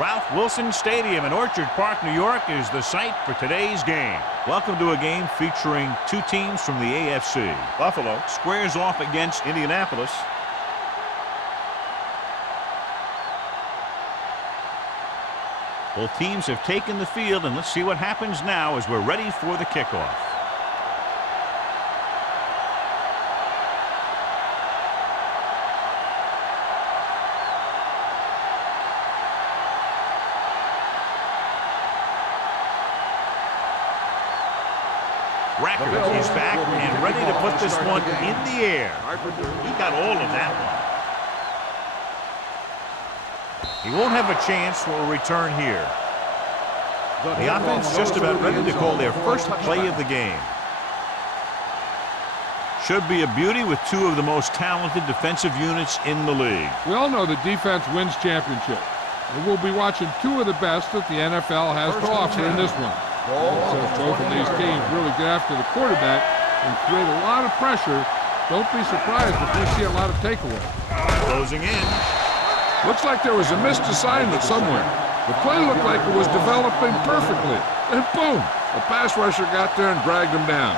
Ralph Wilson Stadium in Orchard Park, New York is the site for today's game. Welcome to a game featuring two teams from the AFC. Buffalo squares off against Indianapolis. Both teams have taken the field, and let's see what happens now as we're ready for the kickoff. Racker is back and ready to put this one in the air. He got all of that one. He won't have a chance for a return here. The offense just about ready to call their first play of the game. Should be a beauty with two of the most talented defensive units in the league. We all know that defense wins championships. And we'll be watching two of the best that the NFL has to offer in this one. So both of these teams really get after the quarterback and create a lot of pressure. Don't be surprised if we see a lot of takeaway. Closing in. Looks like there was a missed assignment somewhere. The play looked like it was developing perfectly. And boom, the pass rusher got there and dragged him down.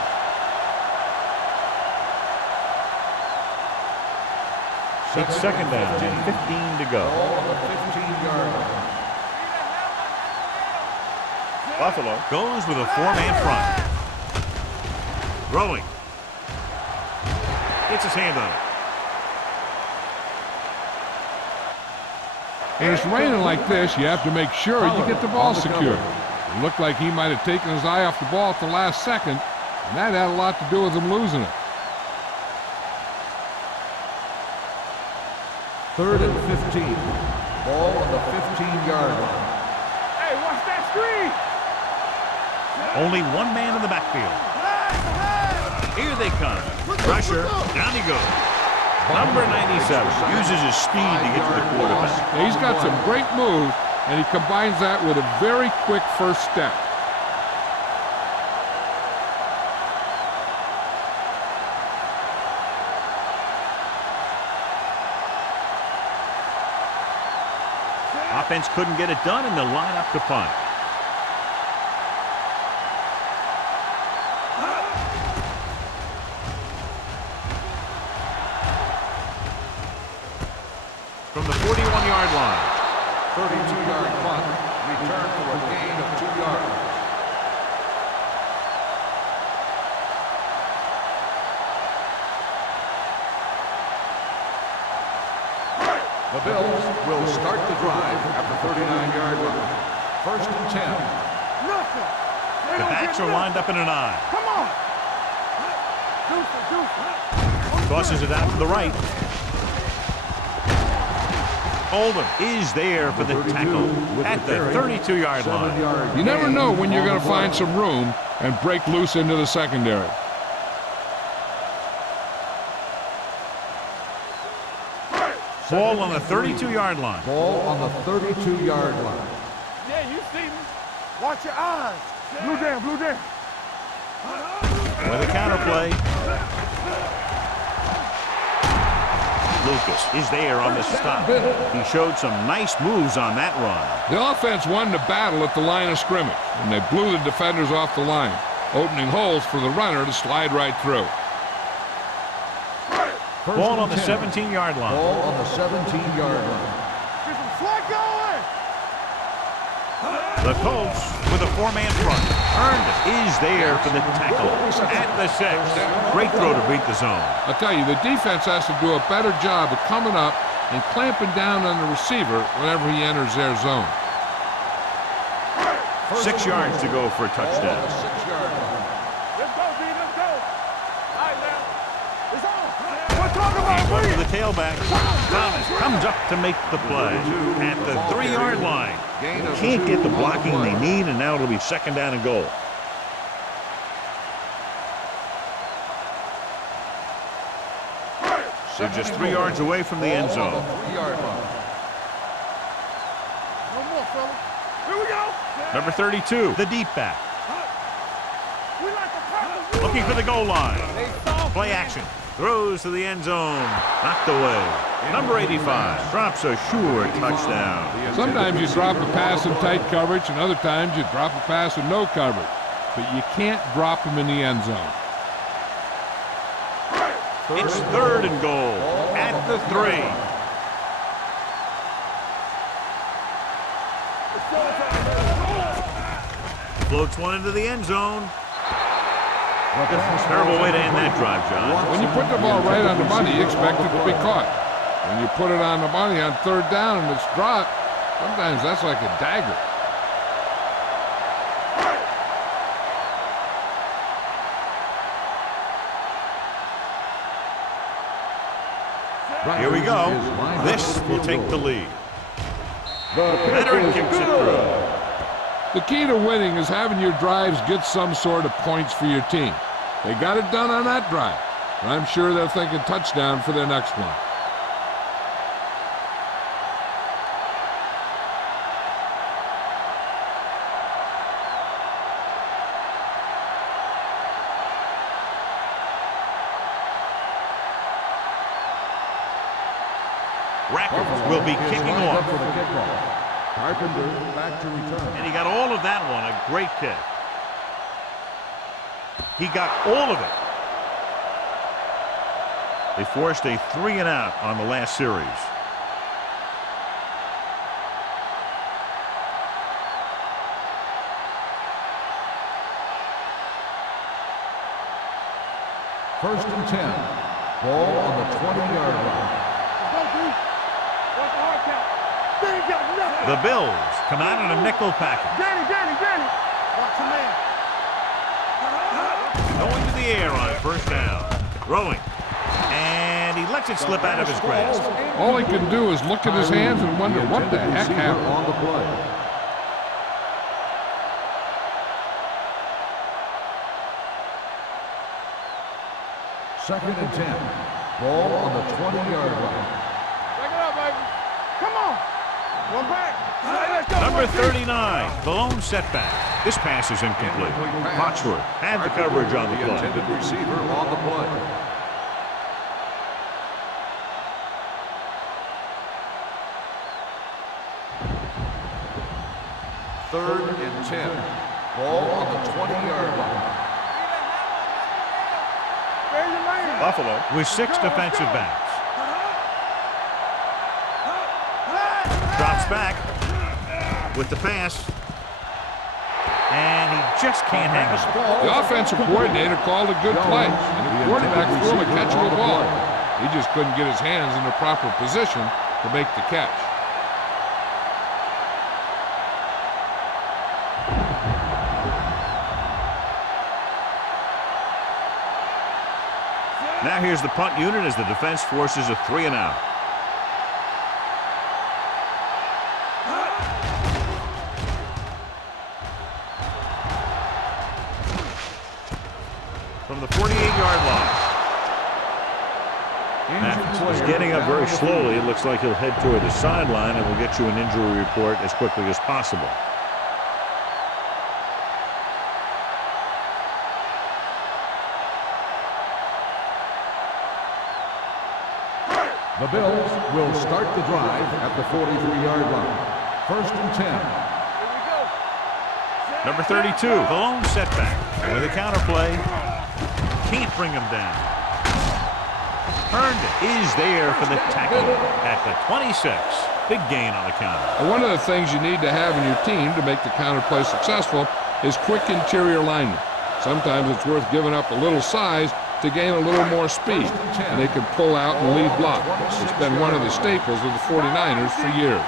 It's second down and 15 to go. Buffalo goes with a four-man front. Throwing. Gets his hand on it. And it's raining like this, you have to make sure you get the ball secured. It looked like he might have taken his eye off the ball at the last second, and that had a lot to do with him losing it. 3rd and 15. Ball on the 15-yard line. Hey, watch that screen! Only one man in the backfield. Here they come. Pressure. Down he goes. Number 97 uses his speed to get to the quarterback. Now, he's got some great moves, and he combines that with a very quick first step. Offense couldn't get it done, and they'll line up to punt. From the 41-yard line. 32-yard punt. Return for a gain of 2 yards. The Bills will start the drive at the 39-yard line. 1st and 10. The backs are lined up in an I. Come on! Tosses it out to the right. Oldham is there for the tackle at the 32-yard line. You never know when you're going to find some room and break loose into the secondary. Ball on the 32-yard line. Ball on the 32-yard line. Yeah, you see me. Watch your eyes. Blue down, blue down. With a counterplay. Lucas is there on the stop. He showed some nice moves on that run. The offense won the battle at the line of scrimmage, and they blew the defenders off the line, opening holes for the runner to slide right through. Ball on the 17-yard line. Ball on the 17-yard line. Get some slack going. The Colts with a four-man front. Herndon is there for the tackle at the 6. Great throw to beat the zone. I'll tell you, the defense has to do a better job of coming up and clamping down on the receiver whenever he enters their zone. 6 yards to go for a touchdown. Ball on the 6-yard line. Let's go, B, let's go. All right, now. It's on. We're talking about One me. to the tailback. Thomas comes up to make the play at the 3-yard line. Can't get the blocking they need, and now it'll be 2nd down and goal. They're just 3 yards away from the end zone. No more, fella. Here we go. Number 32, the deep back. We like the Packers. Looking for the goal line. Play action. Throws to the end zone. Knocked away. Number 85 drops a sure touchdown. Sometimes you drop a pass in tight coverage, and other times you drop a pass in no coverage. But you can't drop them in the end zone. It's 3rd and goal at the 3. Floats one into the end zone. Terrible way to end that drive, John. When you put the ball right on the money, you expect it to be caught. When you put it on the money on 3rd down and it's dropped, sometimes that's like a dagger. Here we go. This will take the lead. Veteran kicks it through. The key to winning is having your drives get some sort of points for your team. They got it done on that drive, and I'm sure they're thinking touchdown for their next one. Rackers will be kicking off. For the kickoff. Carpenter back to return. And he got all of that one. A great kick. He got all of it. They forced a 3-and-out on the last series. First and 10. Ball on the 20-yard line. The Bills come out in a nickel package. Danny. Watch him in. Going to the air on 1st down. Throwing. And he lets it slip out of his grasp. All he can do is look at his hands and wonder what the heck happened. On the play. Second and 10. Ball on the 20-yard line. Take it up, baby. Come on. One back. Let's go. Number 39, the lone setback. This pass is incomplete. Foxworth had the coverage on the play. Intended receiver on the play. Third and 10. Ball on the 20-yard line. Buffalo with 6 defensive backs. Drops back with the pass. And he just can't hang it. The offensive coordinator called a good play, and the quarterback threw him a catchable ball. He just couldn't get his hands in the proper position to make the catch. Now here's the punt unit as the defense forces a 3-and-out. From the 48-yard line. Mathis is getting up very slowly. It looks like he'll head toward the sideline, and we'll get you an injury report as quickly as possible. The Bills will start the drive at the 43-yard line. First and 10. Number 32, the lone setback. With a counterplay. Can't bring him down. Herndon is there for the tackle at the 26. Big gain on the counter. And one of the things you need to have in your team to make the counterplay successful is quick interior linemen. Sometimes it's worth giving up a little size to gain a little more speed, and they can pull out and lead block. It's been one of the staples of the 49ers for years.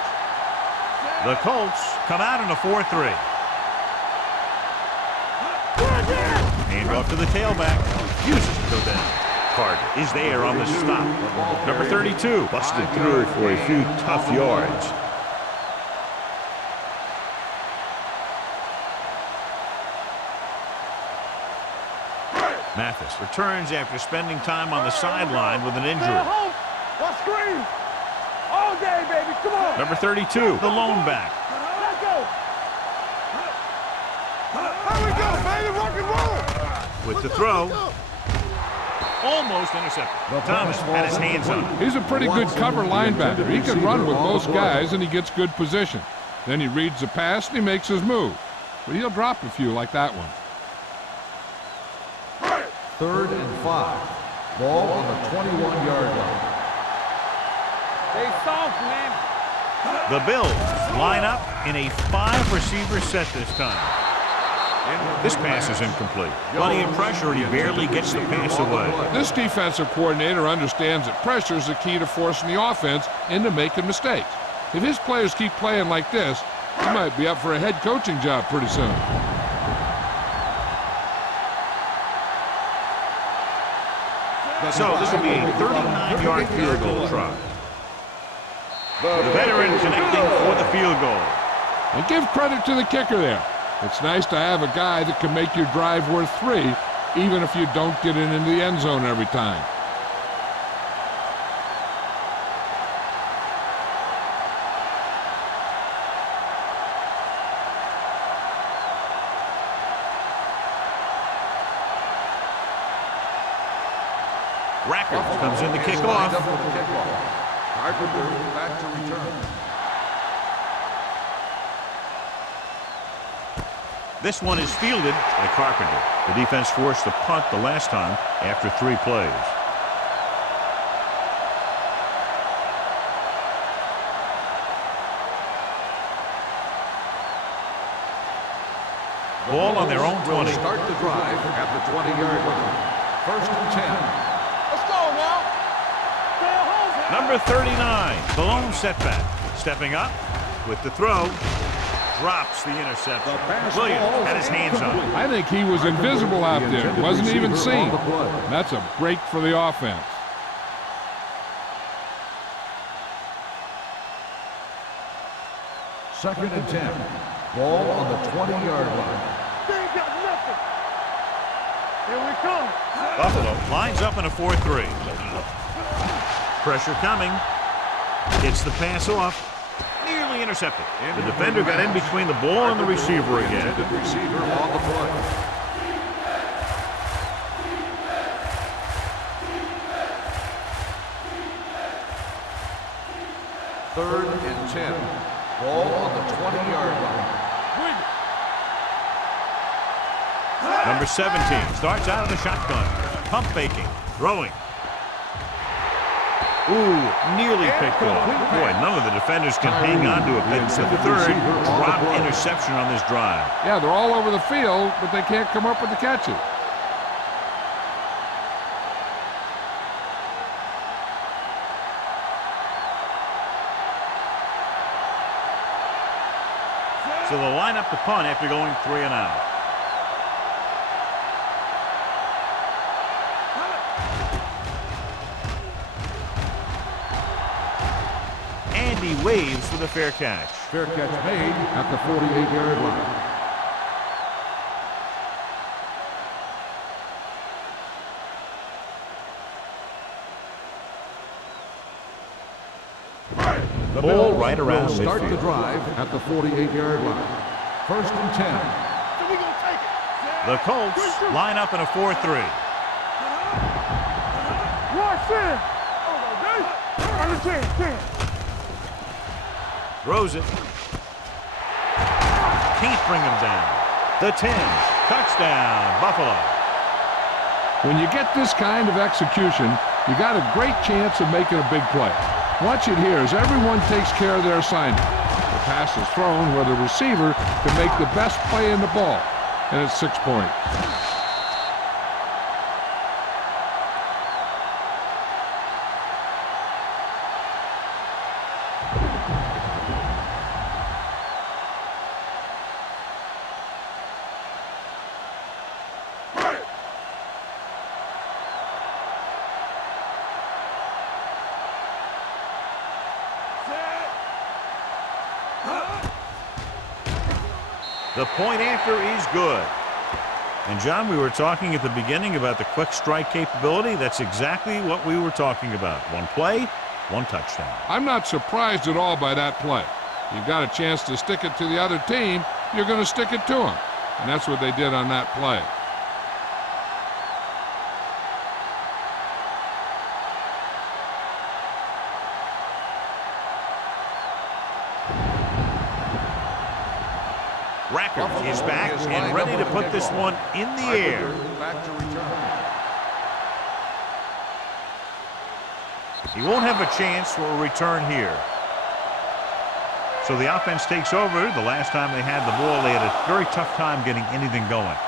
The Colts come out in a 4-3. Hand off to the tailback. Refuses to go down. Carter is there on the stop. Number 32 busted through for a few tough yards. Mathis returns after spending time on the sideline with an injury. Let's scream. All day, baby. Come on. Number 32, the lone back. Let's go. Here we go, baby. Rock and roll. With the throw. Almost intercepted. Thomas had his hands on it. He's a pretty good cover linebacker. He can run with most guys, and he gets good position. Then he reads the pass, and he makes his move. But he'll drop a few like that one. 3rd and 5. Ball on the 21-yard line. Stay soft, man. The Bills line up in a 5-receiver set this time. This pass is incomplete. Plenty of pressure, and he barely gets the pass away. This defensive coordinator understands that pressure is the key to forcing the offense into making mistakes. If his players keep playing like this, he might be up for a head coaching job pretty soon. So this will be a 39-yard field goal try. The veteran connecting for the field goal. And give credit to the kicker there. It's nice to have a guy that can make your drive worth 3, even if you don't get it into the end zone every time. Rackers comes in the kickoff. Carpenter back to return. This one is fielded by Carpenter. The defense forced the punt the last time after 3 plays. Ball on their own 20. Start the drive at the 20-yard line. 1st and 10. Let's go now. Number 39, the lone setback. Stepping up with the throw. Drops the interception. Williams had his hands on it. I think he was invisible out there. Wasn't even seen. That's a break for the offense. Second and 10. Ball on the 20-yard line. They ain't got nothing. Here we come. Buffalo lines up in a 4-3. Pressure coming. Gets the pass off. Nearly intercepted. The defender got in between the ball and the receiver again. The receiver on the play. Third and 10. Ball on the 20-yard line. Number 17 starts out of the shotgun. Pump faking. Throwing. Ooh, nearly picked off. Boy, none of the defenders can hang on to it. That's the 3rd drop interception on this drive. Yeah, they're all over the field, but they can't come up with the catches. So they'll line up the punt after going 3 and out. Andy waves for the fair catch. Fair catch made at the 48-yard line. The ball right around will start midfield. the drive at the 48-yard line. 1st and 10. We gonna take it. The Colts line up in a 4-3. Watch it. On the 10. Throws it. Can't bring him down. The 10. Touchdown, Buffalo. When you get this kind of execution, you got a great chance of making a big play. Watch it here as everyone takes care of their assignment. The pass is thrown where the receiver can make the best play in the ball, and it's 6 points. The point after is good. And John, we were talking at the beginning about the quick strike capability. That's exactly what we were talking about. 1 play, 1 touchdown. I'm not surprised at all by that play. You've got a chance to stick it to the other team, you're going to stick it to them. And that's what they did on that play. Rackers is back and ready to put this one in the air. Back to return. He won't have a chance for a return here. So the offense takes over. The last time they had the ball, they had a very tough time getting anything going.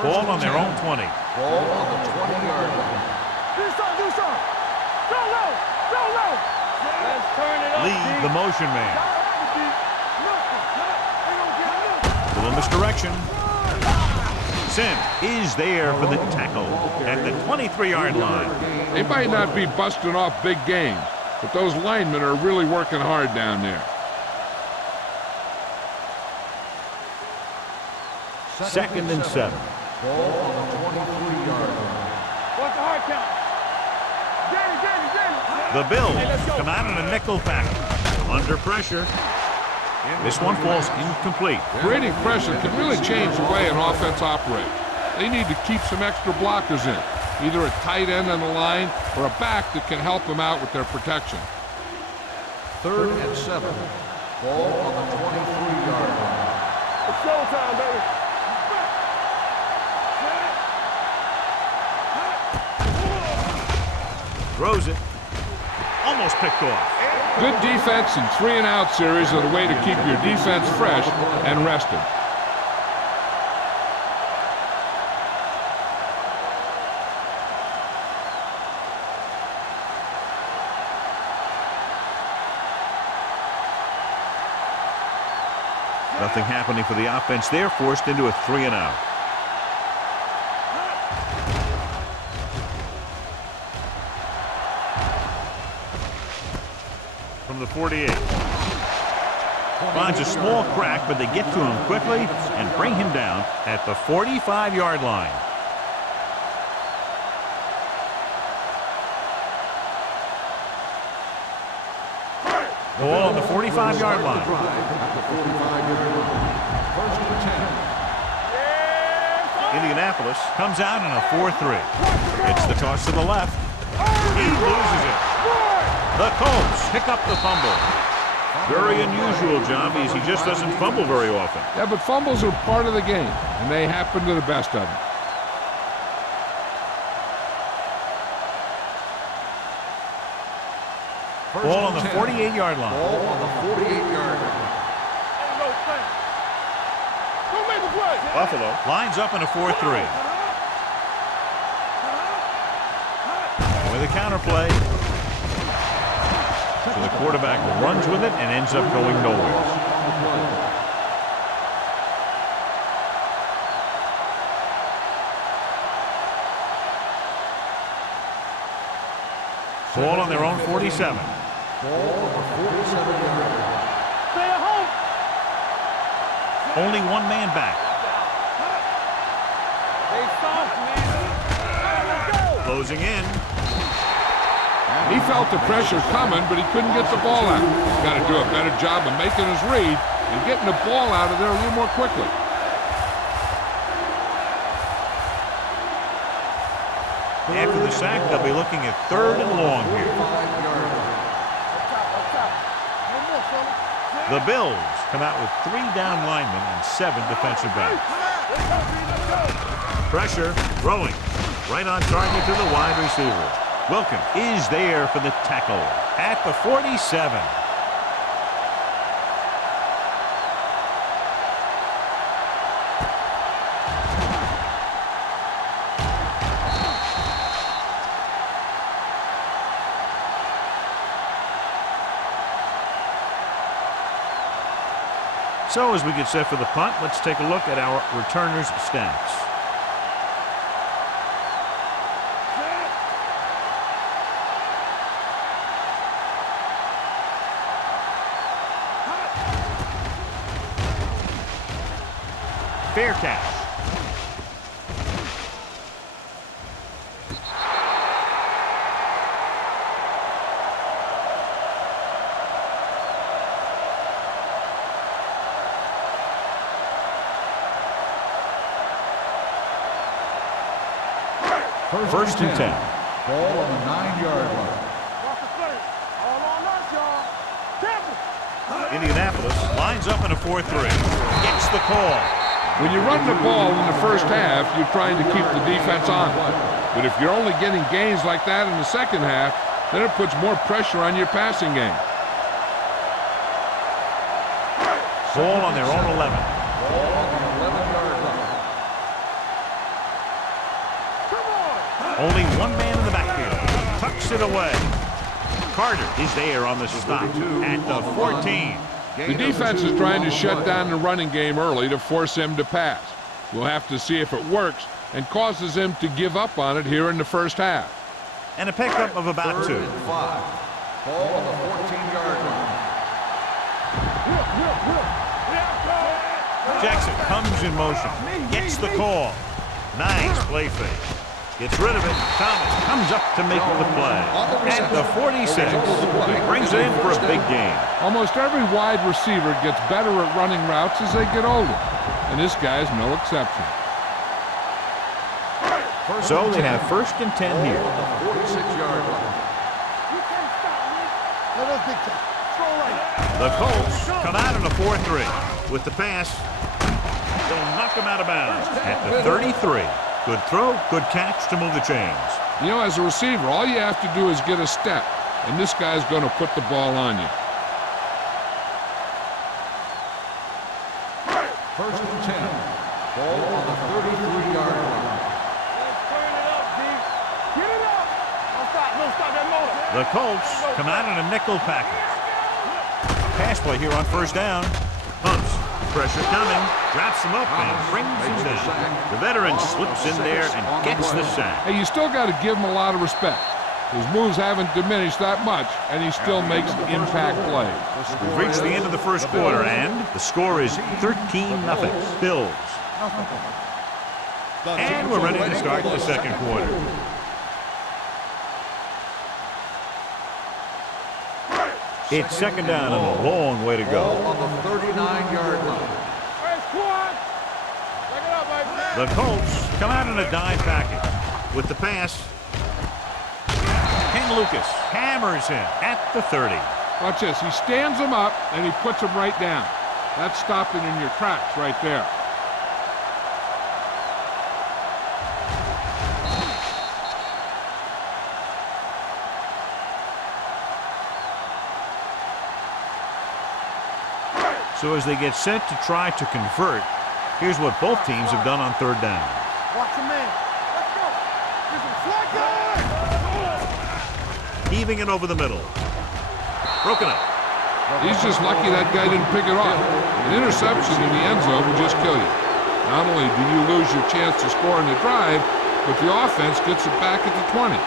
Ball on their own 20. Ball on the 20-yard line. Do something. Go low. Let's turn it up. Lead the motion man. Look. Little misdirection. Sim is there for the tackle at the 23-yard line. They might not be busting off big games, but those linemen are really working hard down there. Second and 7. Ball on the 23-yard line. What's the hard count? Get it. The Bills come out in a nickel package. Under pressure. This one falls incomplete. Creating pressure can really change the way an offense operates. They need to keep some extra blockers in, either a tight end on the line or a back that can help them out with their protection. 3rd and 7. Ball on the 23-yard line. It's showtime, baby. Throws it. Almost picked off. Good defense and 3-and-out series are the way to keep your defense fresh and rested. Nothing happening for the offense there, forced into a 3-and-out. From the 48. Finds a small crack, but they get to him quickly and bring him down at the 45-yard line. Ball on the 45-yard line. Indianapolis comes out in a 4-3. It's the toss to the left. He loses it. The Colts pick up the fumble. Very unusual, John, because he just doesn't fumble very often. Yeah, but fumbles are part of the game, and they happen to the best of them. Ball on the 48-yard line. Ball on the 48-yard line. Don't make a play. Buffalo lines up in a 4-3. With a counterplay. So the quarterback runs with it and ends up going nowhere. Ball on their own 47. Ball on the 47-yard line. Stay at home. Only one man back. Stay soft, man. Let's go. Closing in. He felt the pressure coming, but he couldn't get the ball out. He's got to do a better job of making his read and getting the ball out of there a little more quickly. After the sack, they'll be looking at 3rd and long here. 5-yard line. The Bills come out with 3 down linemen and 7 defensive backs. Pressure, throwing. Right on target to the wide receiver. Wilkins is there for the tackle at the 47. So as we get set for the punt, let's take a look at our returners' stats. Fair catch. First and 10. Ball on the 9-yard line. Watch the play. All on us, y'all. Careful. Indianapolis lines up in a 4-3. Gets the call. When you run the ball in the first half, you're trying to keep the defense on it. But if you're only getting gains like that in the second half, then it puts more pressure on your passing game. Ball on their own 11. Ball on the 11-yard line. Only one man in the backfield. Tucks it away. Carter is there on the stop at the 14. The defense is trying to shut down the running game early to force him to pass. We'll have to see if it works and causes him to give up on it here in the first half. And a pickup of about 2. 3rd and 5. Ball on the 14-yard line. Jackson comes in motion. Gets the call. Nice play fake. Gets rid of it. Thomas comes up to make the play. At the 46. He brings it in for a big gain. Almost every wide receiver gets better at running routes as they get older, and this guy's no exception. So they have 1st and 10 here. On the 46-yard line. You can't stop me. Let us dictate. Throw right. The Colts come out in a 4-3. With the pass, they'll knock him out of bounds at the 33. Good throw, good catch to move the chains. You know, as a receiver, all you have to do is get a step, and this guy's going to put the ball on you. 1st and 10. Ball on the 33-yard line. Let's turn it up, D. Get it up. Don't stop that motor. The Colts come out in a nickel package. Pass play here on 1st down. Pumps. Pressure coming. Drops him up and brings him down. The veteran slips in there and gets the sack. Hey, you still got to give him a lot of respect. His moves haven't diminished that much, and he still makes impact plays. We've reached the end of the 1st quarter, and the score is 13-0. Bills. And we're ready to start the 2nd quarter. It's 2nd down and a long way to Ball go. on the 39-yard line. Hey, squad. Take it up, baby. The Colts come out in a dime package. With the pass, Ken Lucas hammers him at the 30. Watch this. He stands him up, and he puts him right down. That's stopping in your tracks right there. So as they get set to try to convert, here's what both teams have done on 3rd down. Watch the man. Let's go. This is flag. Heaving it over the middle. Broken up. He's just lucky that guy didn't pick it off. An interception in the end zone will just kill you. Not only do you lose your chance to score in the drive, but the offense gets it back at the 20.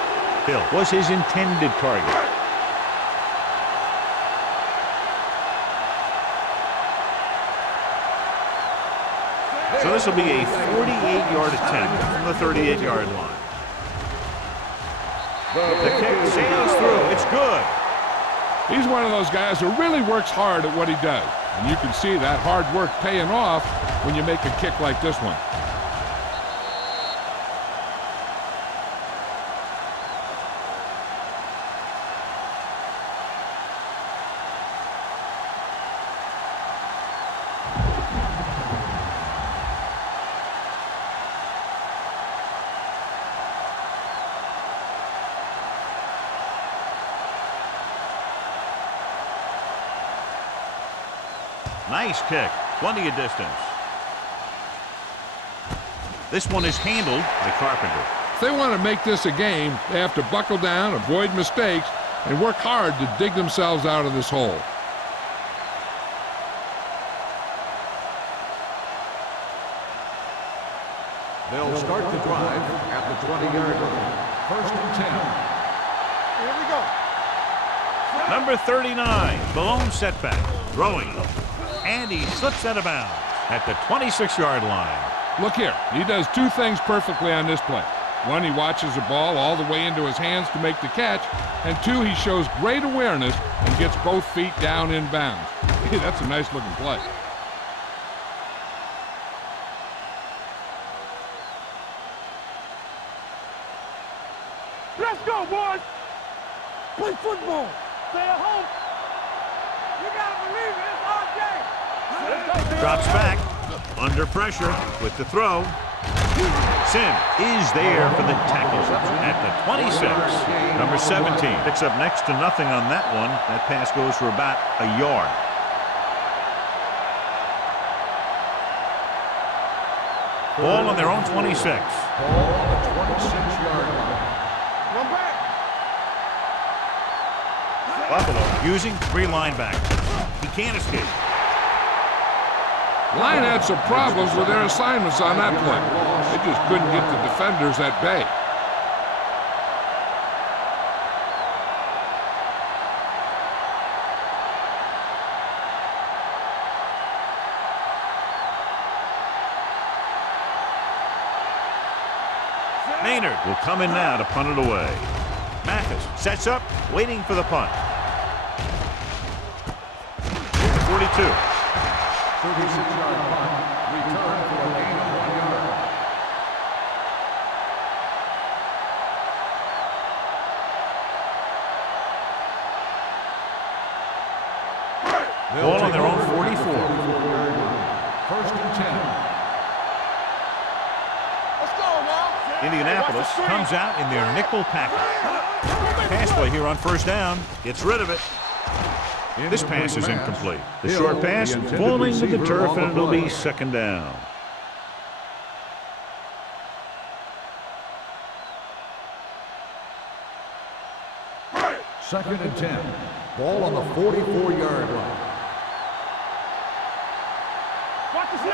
Hill was his intended target. So this will be a 48-yard attempt from the 38-yard line. The kick sails through. It's good. He's one of those guys who really works hard at what he does. And you can see that hard work paying off when you make a kick like this one. Nice kick. Plenty of distance. This one is handled by Carpenter. If they want to make this a game, they have to buckle down, avoid mistakes, and work hard to dig themselves out of this hole. They'll start the drive at the 20-yard line. 1st and 10. Here we go. Number 39, the lone setback. Throwing. And he slips out of bounds at the 26-yard line. Look here. He does two things perfectly on this play. One, he watches the ball all the way into his hands to make the catch. And two, he shows great awareness and gets both feet down in bounds. Hey, that's a nice-looking play. Let's go, boys. Play football. Stay at home. You gotta believe it. It's our game. Drops back. Under pressure with the throw. Sim is there for the tackle at the 26. Number 17 picks up next to nothing on that one. That pass goes for about a yard. Ball on their own 26. Ball on the 26-yard line. Run back. Buffalo using 3 linebackers. He can't escape. Line had some problems with their assignments on that play. They just couldn't get the defenders at bay. Maynard will come in now to punt it away. Mathis sets up, waiting for the punt. 42. 36-yard punt. Return for a gain of 1 yard. Ball on their own 44. 44-yard line. First and 10. Let's go, y'all. Indianapolis comes out in their nickel package. Pass play here on first down. Gets rid of it. This pass is incomplete. The short pass falling to the turf, and it'll be second down. Second and 10. Ball on the 44-yard line.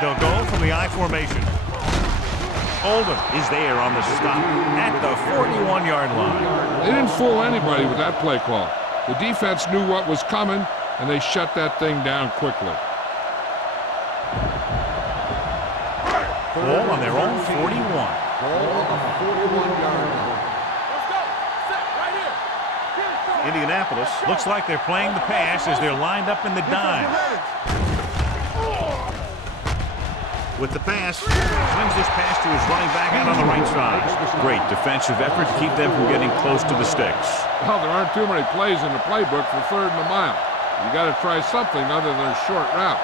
They'll go from the I formation. Oldham is there on the stop at the 41-yard line. They didn't fool anybody with that play call. The defense knew what was coming, and they shut that thing down quickly. Ball on their own 41. Ball on the 41-yard line. Let's go. Set right here. Indianapolis looks like they're playing the pass as they're lined up in the dime. With the pass, swings this pass to his running back out on the right side. Great defensive effort to keep them from getting close to the sticks. Well, there aren't too many plays in the playbook for 3rd and a mile. You got to try something other than a short route.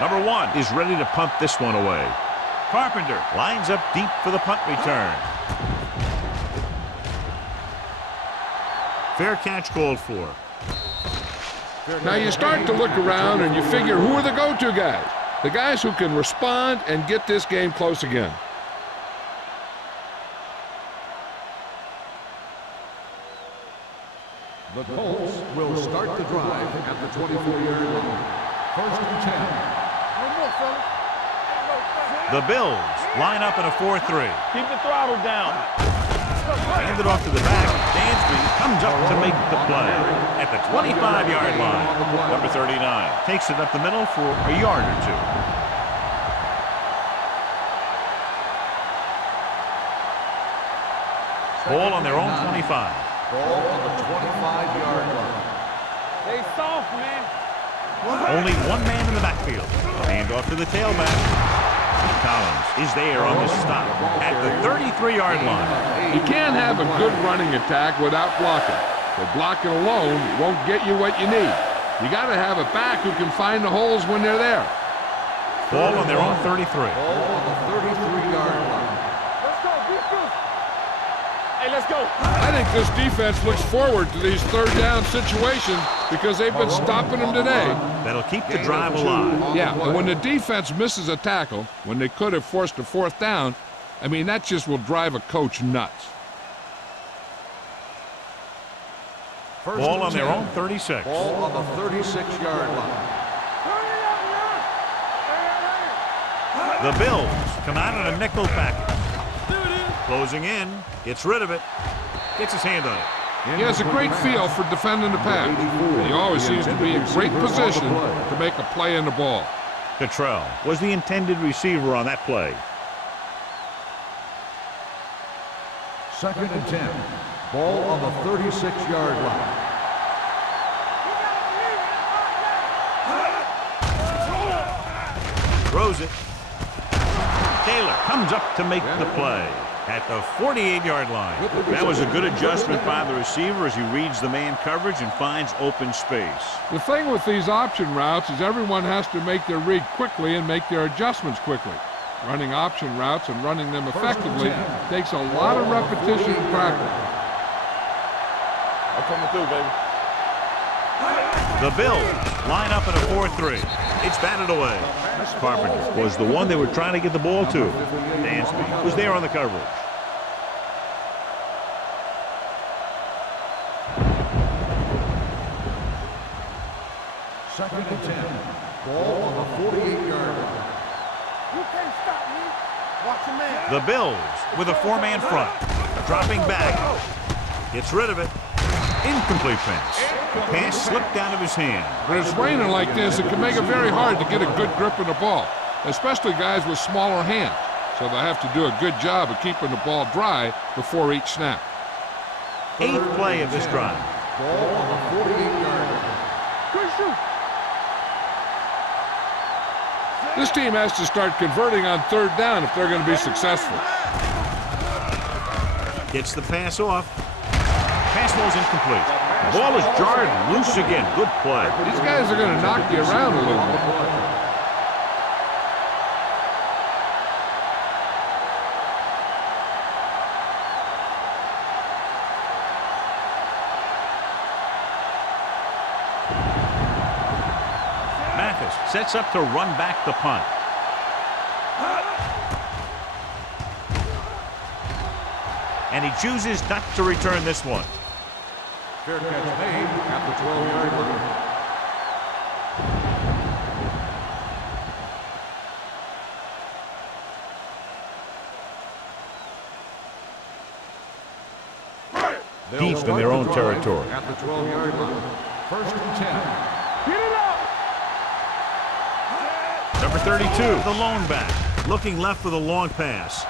Number 1 is ready to punt this one away. Carpenter lines up deep for the punt return. Fair catch called for. Now you start to look around and you figure, who are the go-to guys? The guys who can respond and get this game close again. The Colts will start the drive at the 24-yard line. First and 10. One more, fella. The Bills line up in a 4-3. Keep the throttle down. Hand it off to the back. Dansby comes up to make the play at the 25-yard line. Number 39 takes it up the middle for a yard or two. Ball on their own 25. Ball on the 25-yard line. They soft, man. Only one man in the backfield. Hand off to the tailback. Collins is there on the stop at the 33-yard line. You can't have a good running attack without blocking. But blocking alone won't get you what you need. You got to have a back who can find the holes when they're there. Ball on their own 33. Ball on the 33-yard line. Let's go. Be good. Hey, let's go. I think this defense looks forward to these 3rd down situations because they've been stopping them today. That'll keep the drive alive. Yeah, and when the defense misses a tackle, when they could have forced a 4th down, I mean, that just will drive a coach nuts. Ball on their own 36. Ball on the 36-yard line. The Bills come out in a nickel package. Closing in, gets rid of it, gets his hand on it. He has a great feel for defending the pass. He always seems to be in great position to make a play in the ball. Cottrell was the intended receiver on that play. Second and 10. Ball on the 36-yard line. Throws it. Taylor comes up to make the play at the 48-yard line. That was a good adjustment by the receiver as he reads the man coverage and finds open space. The thing with these option routes is everyone has to make their read quickly and make their adjustments quickly. Running option routes and running them effectively takes a lot of repetition and practice. I'm coming through, baby. The Bills line up in a 4-3. It's batted away. Carpenter was the one they were trying to get the ball to. Dansby was there on the coverage. Second and 10. Ball on the 48-yard line. You can't stop me. Watch your man. The Bills with a 4-man front. Dropping back. Gets rid of it. Incomplete pass. The pass slipped out of his hand. When it's raining like this, it can make it very hard to get a good grip on the ball, especially guys with smaller hands. So they have to do a good job of keeping the ball dry before each snap. 8th play of this drive. Ball on the 48-yard line. Good shoot. This team has to start converting on 3rd down if they're going to be successful. Gets the pass off. Pass ball's incomplete. The ball is jarred loose again. Good play. These guys are going to knock you around a little bit. Mathis sets up to run back the punt. And he chooses not to return this one. Fair catch made at the 12-yard line. Deep in their own territory. At the 12-yard line. First and 10. Get it up. Number 32, the lone back. Looking left for the long pass.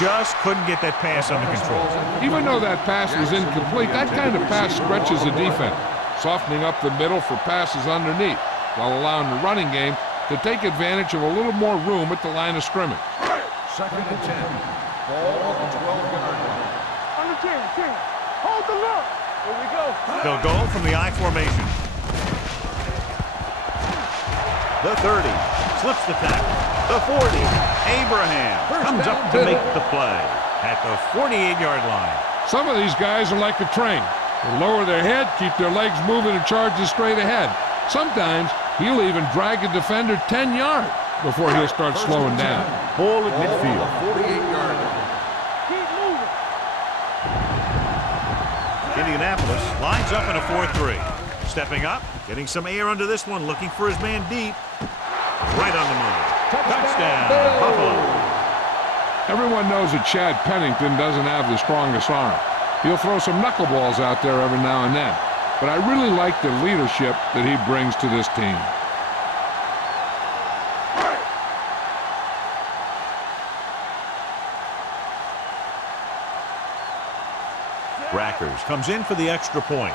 Just couldn't get that pass under control. Even though that pass was incomplete, that kind of pass stretches the defense, softening up the middle for passes underneath, while allowing the running game to take advantage of a little more room at the line of scrimmage. Second and 10. Ball on the 12-yard line. Under 10. Hold the look. Here we go. They'll go from the I formation. The 30 slips the tackle. The 40, Abraham comes up to make the play at the 48-yard line. Some of these guys are like a train. They lower their head, keep their legs moving, and charge straight ahead. Sometimes he'll even drag a defender 10 yards before he'll start slowing down. Ball at midfield. 48-yard line. Keep moving. Indianapolis lines up in a 4-3. Stepping up, getting some air under this one, looking for his man deep. Right on the money. Touchdown, Buffalo. Everyone knows that Chad Pennington doesn't have the strongest arm. He'll throw some knuckleballs out there every now and then. But I really like the leadership that he brings to this team. Rackers comes in for the extra point.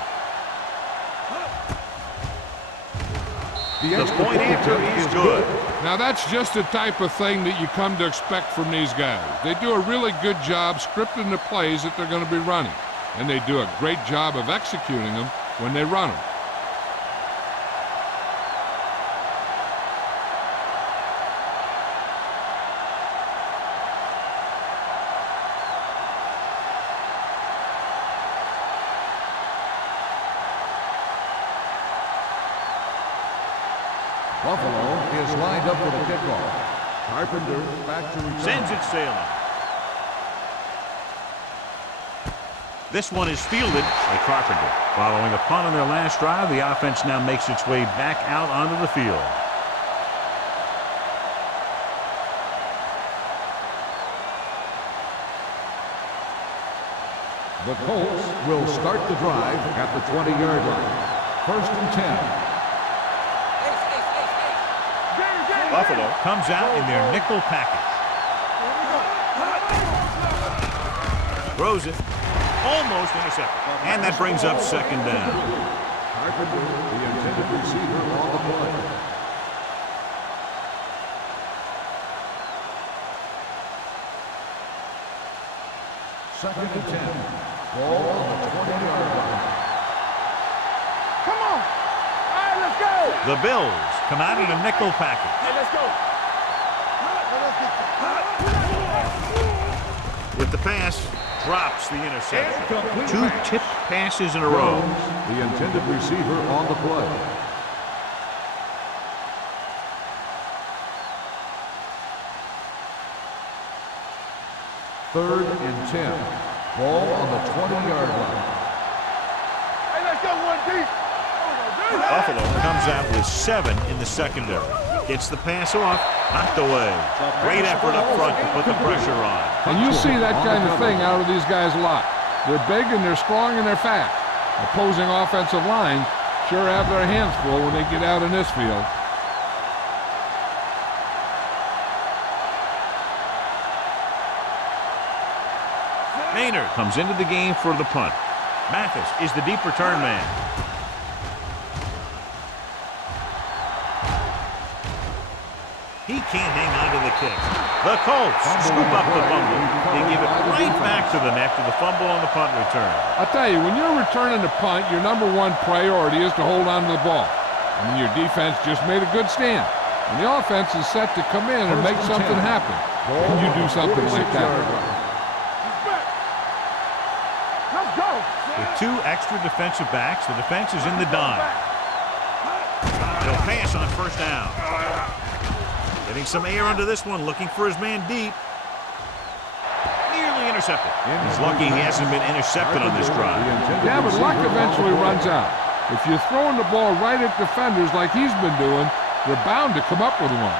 The point after is good. Now that's just the type of thing that you come to expect from these guys. They do a really good job scripting the plays that they're going to be running. And they do a great job of executing them when they run them. Buffalo is lined up for the kickoff. Carpenter back to return. Sends it sailing. This one is fielded by Carpenter. Following a punt on their last drive, the offense now makes its way back out onto the field. The Colts will start the drive at the 20-yard line. First and 10. Buffalo comes out in their nickel package. Throws it. Almost intercepted. And that brings up second down. Carpenter, the intended receiver on the play. Second and 10. Ball on the 20-yard line. Come on. All right, let's go. The Bills come out in a nickel package. Hey, let's go. With the pass, drops the interception. 2 tipped passes in a row. The intended receiver on the play. Third and 10. Ball on the 20-yard line. Hey, let's go, 1 deep. Buffalo comes out with 7 in the secondary. Gets the pass off, knocked away. Great effort up front to put the pressure on. And you see that kind of thing out of these guys a lot. They're big and they're strong and they're fast. Opposing offensive lines sure have their hands full when they get out in this field. Maynard comes into the game for the punt. Mathis is the deep return man. He can't hang on to the kick. The Colts scoop up the fumble. They give it right back to them after the fumble on the punt return. I'll tell you, when you're returning the punt, your #1 priority is to hold on to the ball. I mean, your defense just made a good stand. And the offense is set to come in and make something happen. And you do something like that. Let's go. With 2 extra defensive backs, the defense is in the dime. They'll pass on first down. Getting some air under this one, looking for his man deep. Nearly intercepted. He's lucky he hasn't been intercepted on this drive. Yeah, but luck eventually runs out. If you're throwing the ball right at defenders like he's been doing, they're bound to come up with one.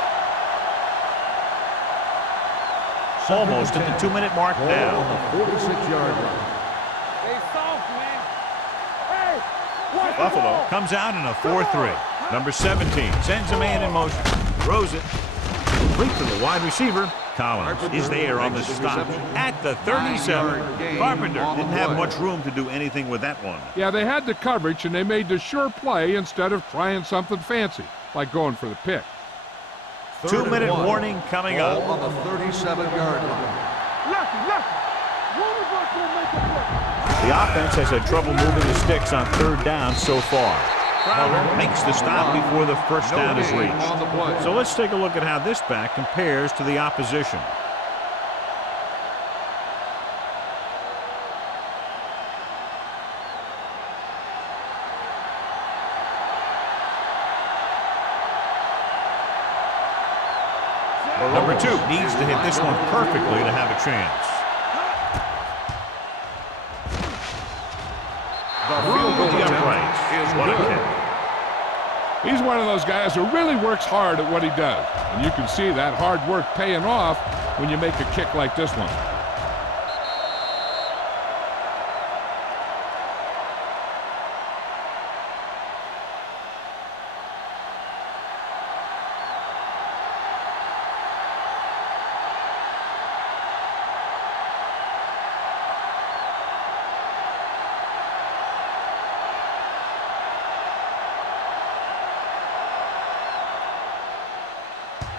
Almost at the 2-minute mark now. On the 46-yard line. Hey, soft, man. Hey, watch the Buffalo ball. comes out in a 4-3. Number 17 sends a man in motion. Throws it. Complete to the wide receiver. Collins is there on the stop at the 37. Carpenter didn't have much room to do anything with that one. Yeah, they had the coverage, and they made the sure play instead of trying something fancy, like going for the pick. 2-minute warning coming Ball up. on the 37-yard line. Lucky. One of us will make a play. The offense has had trouble moving the sticks on 3rd down so far. Crowder makes the stop before the first down is reached. So let's take a look at how this back compares to the opposition. Number 2 needs to hit this one perfectly to have a chance. The field goal The attempt uprights. is What a good. kick. He's one of those guys who really works hard at what he does. And you can see that hard work paying off when you make a kick like this one.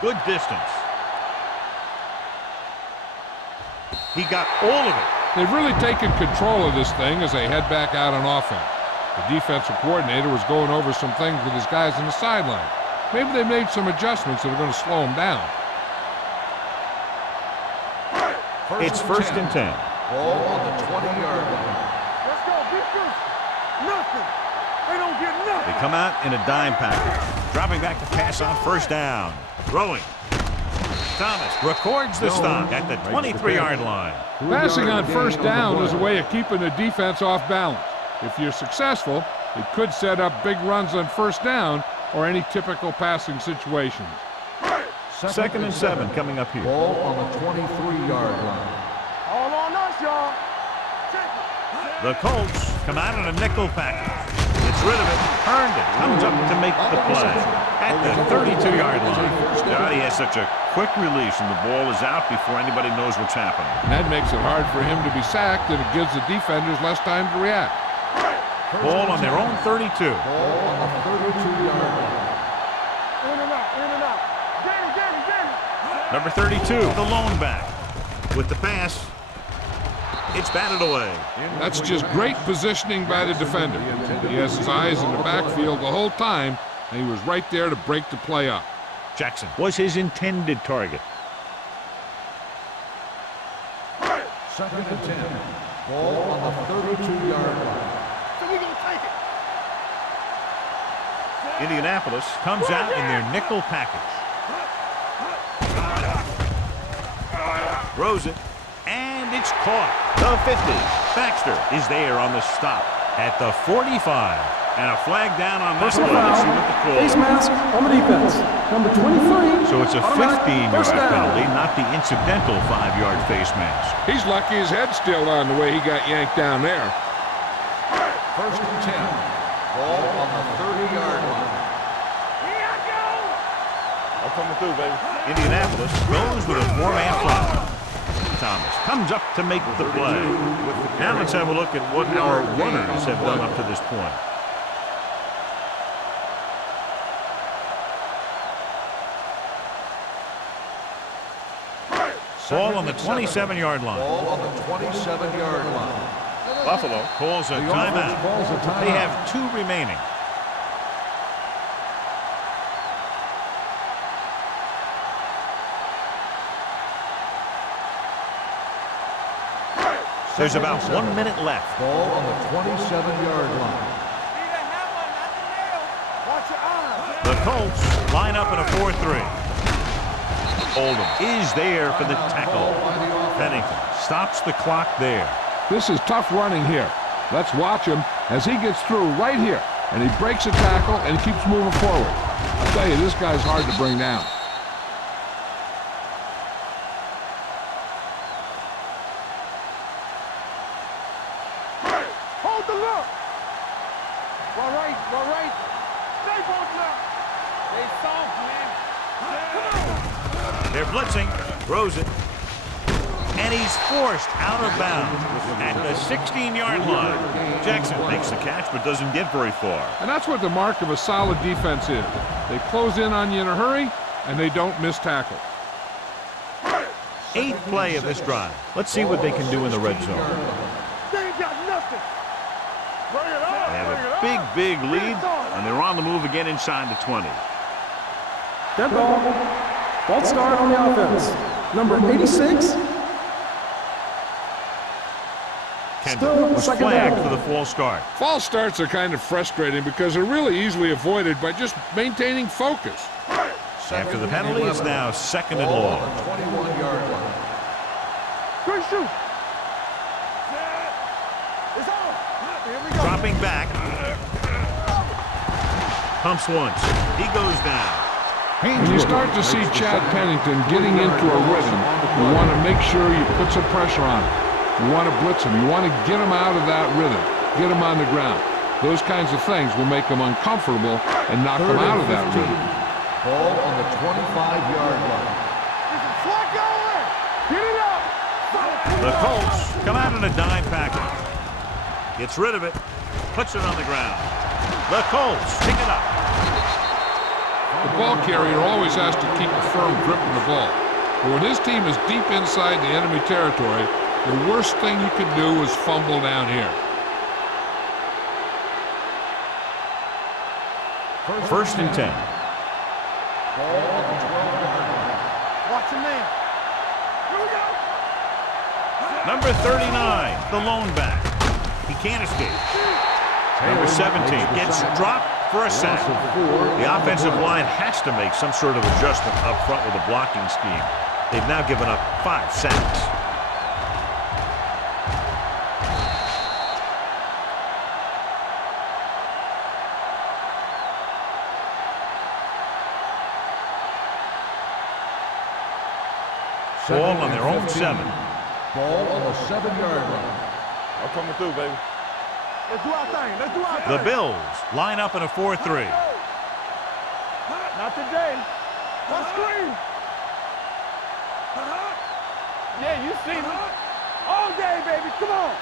Good distance. He got all of it. They've really taken control of this thing as they head back out on offense. The defensive coordinator was going over some things with his guys on the sideline. Maybe they made some adjustments that are going to slow them down. It's first and 10. Ball on the 20-yard line. Let's go. Defense. Nothing. They don't get nothing. They come out in a dime package. Dropping back to pass on first down. Throwing. Thomas records the stop at the 23-yard line. Passing on first down is a way of keeping the defense off balance. If you're successful, it could set up big runs on first down or any typical passing situations. Second and 7 coming up here. Ball on the 23-yard line. All on us, y'all. Check it. The Colts come out in a nickel package. Gets rid of it. Earned it. Comes up to make the play at the 32-yard line. Johnny has such a quick release and the ball is out before anybody knows what's happening. And that makes it hard for him to be sacked, and it gives the defenders less time to react. Ball on their own 32. Ball on the 32-yard line. In and out. Get it. Number 32, the lone back. With the pass, It's batted away. That's just great positioning by the defender. He has his eyes in the backfield the whole time, and he was right there to break the play up. Jackson was his intended target. 2nd and 10. Ball on the 32-yard line. So we gonna take it. Indianapolis comes out in their nickel package. Throws it, and it's caught. The 50. Baxter is there on the stop at the 45. And a flag down on this play. Let's see what the call is. Face mask on the defense. Number 23. So it's a automatic 15-yard first down. penalty, not the incidental 5-yard face mask. He's lucky his head's still on the way he got yanked down there. 1st and 10. Ball on the 30-yard line. Here I go. I'm coming through, baby. Indianapolis goes with a 4-man front. Thomas comes up to make the play. Now let's have a look at what our runners have done up to this point. Ball on the 27-yard line. Ball on the 27-yard line. Buffalo calls a The offense timeout. calls a timeout. They have 2 remaining. There's about 1 minute left. Ball on the 27-yard line. See the hammer, not the nail. Watch your eyes. The Colts line up in a 4-3. Oldham is there for the tackle. Pennington stops the clock there. This is tough running here. Let's watch him as he gets through right here. And he breaks a tackle and keeps moving forward. I'll tell you, this guy's hard to bring down. Hold the look. Well, right, well, right. Stay both look. They soft, man. Come on. They're blitzing. Throws it. And he's forced out of bounds at the 16-yard line. Jackson makes the catch but doesn't get very far. And that's what the mark of a solid defense is. They close in on you in a hurry, and they don't miss tackle. 8th play of this drive. Let's see what they can do in the red zone. They ain't got nothing. Bring it up. They have a big lead, and they're on the move again inside the 20. Dead ball. False start on the offense. Number 86. Kendall was second flagged down. for the false start. False starts are kind of frustrating because they're really easily avoided by just maintaining focus. After the penalty, it's now 2nd and Ball long. on the 21-yard line. Good shoot. It's on. Here we go. Dropping back. Pumps once. He goes down. When you start to see Chad Pennington getting into a rhythm, you want to make sure you put some pressure on him. You want to blitz him. You want to get him out of that rhythm, get him on the ground. Those kinds of things will make him uncomfortable and knock him out of that rhythm. Ball on the 25-yard line. Slide going. Get it up. The Colts come out in a dime package. Gets rid of it. Puts it on the ground. The Colts pick it up. The ball carrier always has to keep a firm grip on the ball. But when his team is deep inside the enemy territory, the worst thing you can do is fumble down here. 1st and 10. Ball on the 12-yard line. Watch him man. Here we go. Number 39, the lone back. He can't escape. Number 17 gets dropped for a sack. The offensive line has to make some sort of adjustment up front with a blocking scheme. They've now given up 5 sacks. Ball on their own 7. Ball on the 7-yard line. I'm coming through, baby. Let's do our thing. Let's do our thing. The Bills line up in a 4-3. Not today. One screen. Yeah, you see me. All day, baby. Come on.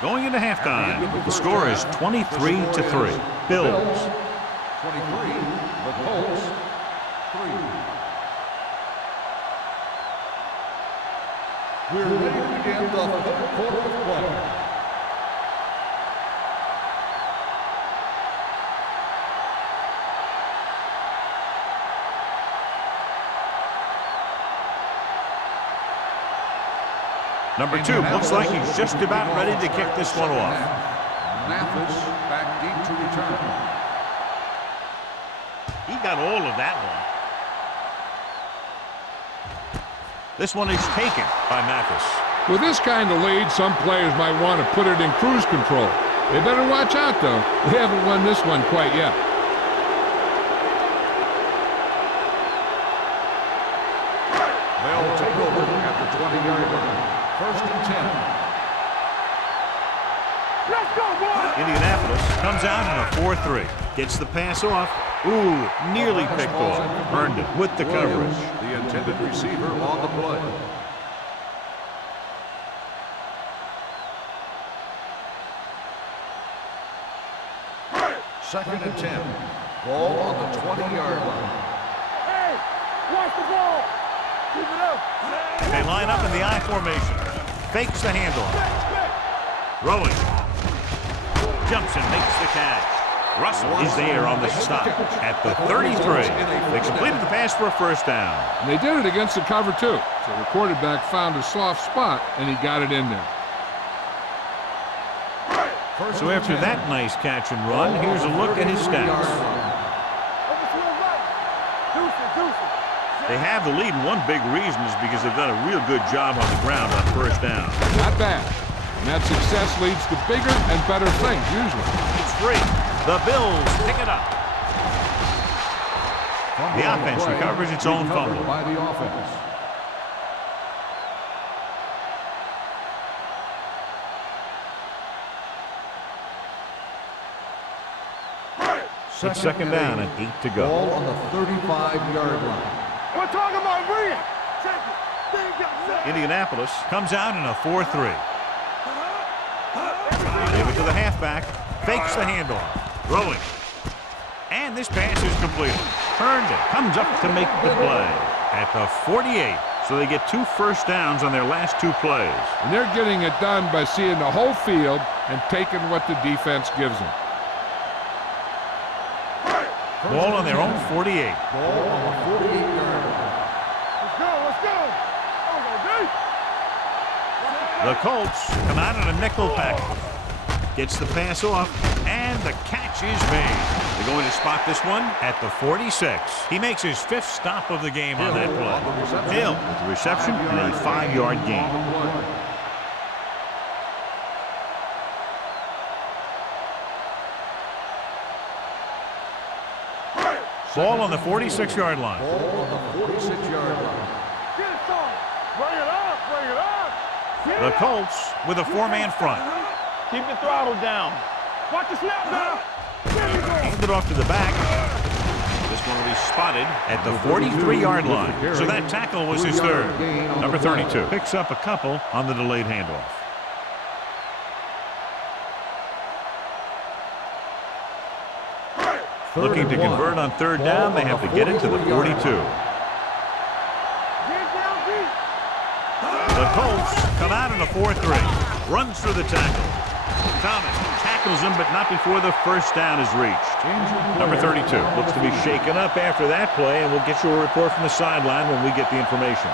Going into halftime, the score is 23-3. Bills. 23, the Colts, 3. We're ready to begin the third quarter of play. Number 2 looks like he's just about ready to kick this one off. Mathis back deep to return. He got all of that one. This one is taken by Mathis. With this kind of lead, some players might want to put it in cruise control. They better watch out, though. They haven't won this one quite yet. They'll take over at the 20-yard line. First and 10. Let's go, boys! Indianapolis comes out in a 4-3. Gets the pass off. Ooh, nearly picked off. Earned it with the coverage. The intended receiver on the play. Second and 10. Ball on the 20-yard line. Hey, watch the ball! Keep it up! They line up in the I formation. Fakes the handoff. Throwing. Jumps and makes the catch. Russell is there on the stop at the 33. They completed the pass for a first down. And they did it against the cover, too. So the quarterback found a soft spot, and he got it in there. So after that nice catch and run, here's a look at his stats. They have the lead, and one big reason is because they've done a real good job on the ground on first down. Not bad. And that success leads to bigger and better things, usually. It's free. The Bills pick it up. The offense recovers its own fumble. By the offense. It's second down and 8 to go. Ball on the 35-yard line. We're talking about brilliant! Indianapolis comes out in a 4-3. Give it to the halfback. Fakes the handoff. Throwing. And this pass is completed. Turned it. Comes up to make the play at the 48. So they get 2 first downs on their last 2 plays. And they're getting it done by seeing the whole field and taking what the defense gives them. Ball on their own 48. Ball on the 48-yard line. Let's go, let's go! The Colts come out in a nickel package. Gets the pass off, and the catch is made. They're going to spot this one at the 46. He makes his 5th stop of the game on that play. Hill with the reception and a 5-yard gain. Ball on the 46-yard line. Ball on the 46-yard line. Get it, son! Bring it up, bring it up! The Colts with a 4-man front. Keep the throttle down. Watch the snap now! There you go! Handed off to the back. This one will be spotted at the 43-yard line. So that tackle was his 3rd. Number 32 picks up a couple on the delayed handoff. Looking to convert on 3rd down, they have to get it to the 42. The Colts come out in a 4-3. Runs through the tackle. Thomas tackles him, but not before the first down is reached. Number 32 looks to be shaken up after that play, and we'll get you a report from the sideline when we get the information.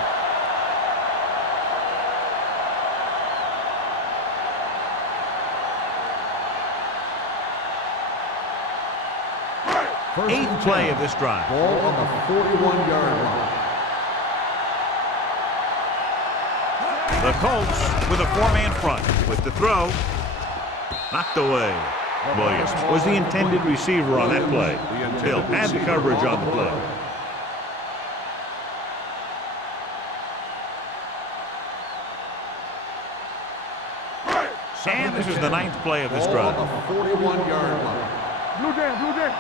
Eighth play of this drive. Ball on the 41-yard line. The Colts with a 4-man front. With the throw, knocked away. Williams was the intended receiver on that play. Hill had the coverage on the play. And this is the 9th play of this drive. Ball on the 41-yard line. Blue down, blue down.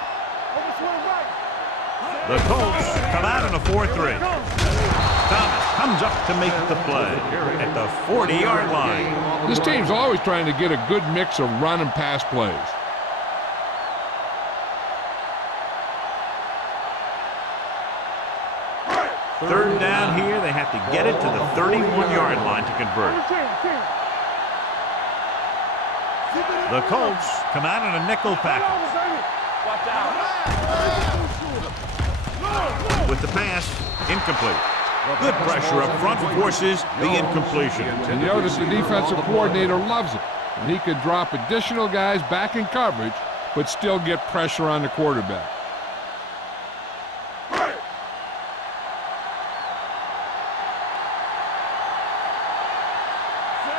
Over swing right. The Colts come out in a 4-3. Thomas comes up to make the play at the 40-yard line. This team's always trying to get a good mix of run and pass plays. Third down here. They have to get it to the 31-yard line to convert. The Colts come out in a nickel package. Watch out. With the pass, incomplete. Good pressure up front forces the incompletion. And you notice the defensive coordinator loves it. And he can drop additional guys back in coverage, but still get pressure on the quarterback.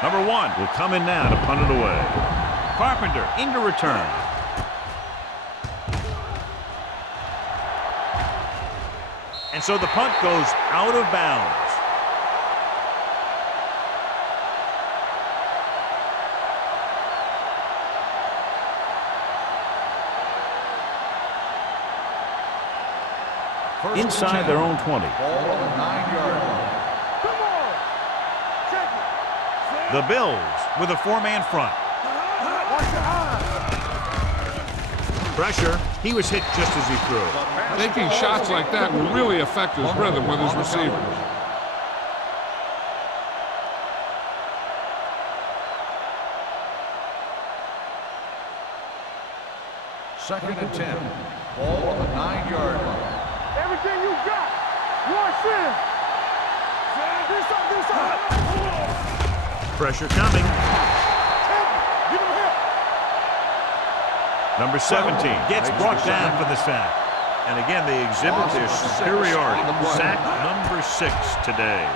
Number 1 will come in now to punt it away. Carpenter into return. And so the punt goes out of bounds. Inside their own 20. Ball on the 9-yard line. Come on. Check it. The Bills with a 4-man front. Watch your eyes. Pressure. He was hit just as he threw. Taking shots like that will really affect his rhythm with his receivers. Second and 10. Ball on the 9-yard line. Everything you got. Watch in. This side. Pressure coming. Give him help. Number 17 gets brought down for the sack. And again, they exhibit their superiority. Sack number 6 today.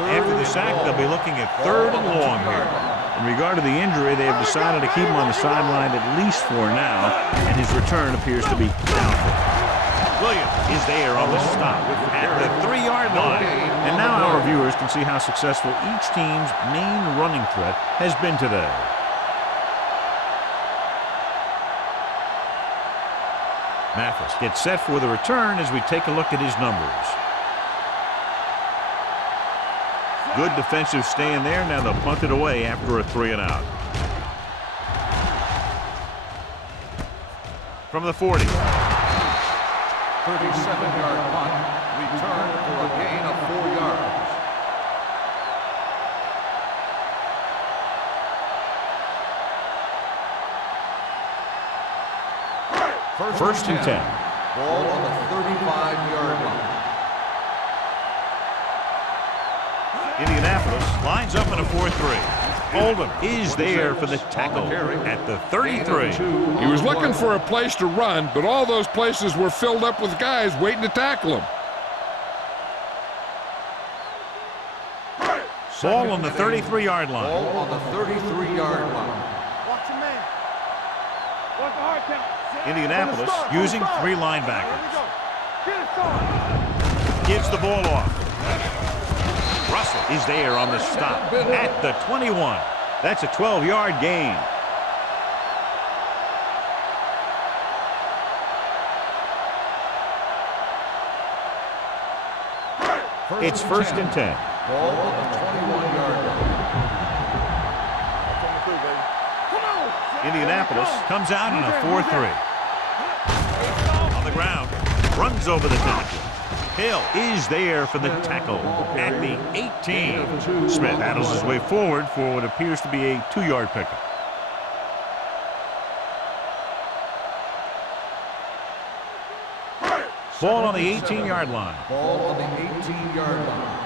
After the sack, they'll be looking at 3rd and long here. In regard to the injury, they have decided to keep him on the sideline at least for now, and his return appears to be doubtful. Williams is there on the stop at the 3-yard line. And now our viewers can see how successful each team's main running threat has been today. Mathis gets set for the return as we take a look at his numbers. Good defensive stand there. Now they'll punt it away after a 3-and-out. From the 40. 37-yard punt. Return for a gain of 4 yards. First and 10. Ball on the 35-yard line. Indianapolis lines up in a 4-3. Oldham is there for the tackle at the 33. He was looking for a place to run, but all those places were filled up with guys waiting to tackle him. Ball on the 33-yard line. Ball on the 33-yard line. Watch your man. Watch the hard count. Indianapolis using 3 linebackers. Here we go. Get it started. Gives the ball off. Russell is there on the stop at the 21. That's a 12-yard gain. It's first and 10. Ball on the 21-yard line. Come on. Indianapolis comes out in a 4-3. On the ground, runs over the tackle. Hill is there for the tackle at the 18. Smith battles his way forward for what appears to be a 2-yard pickup. Ball on the 18-yard line. Ball on the 18-yard line.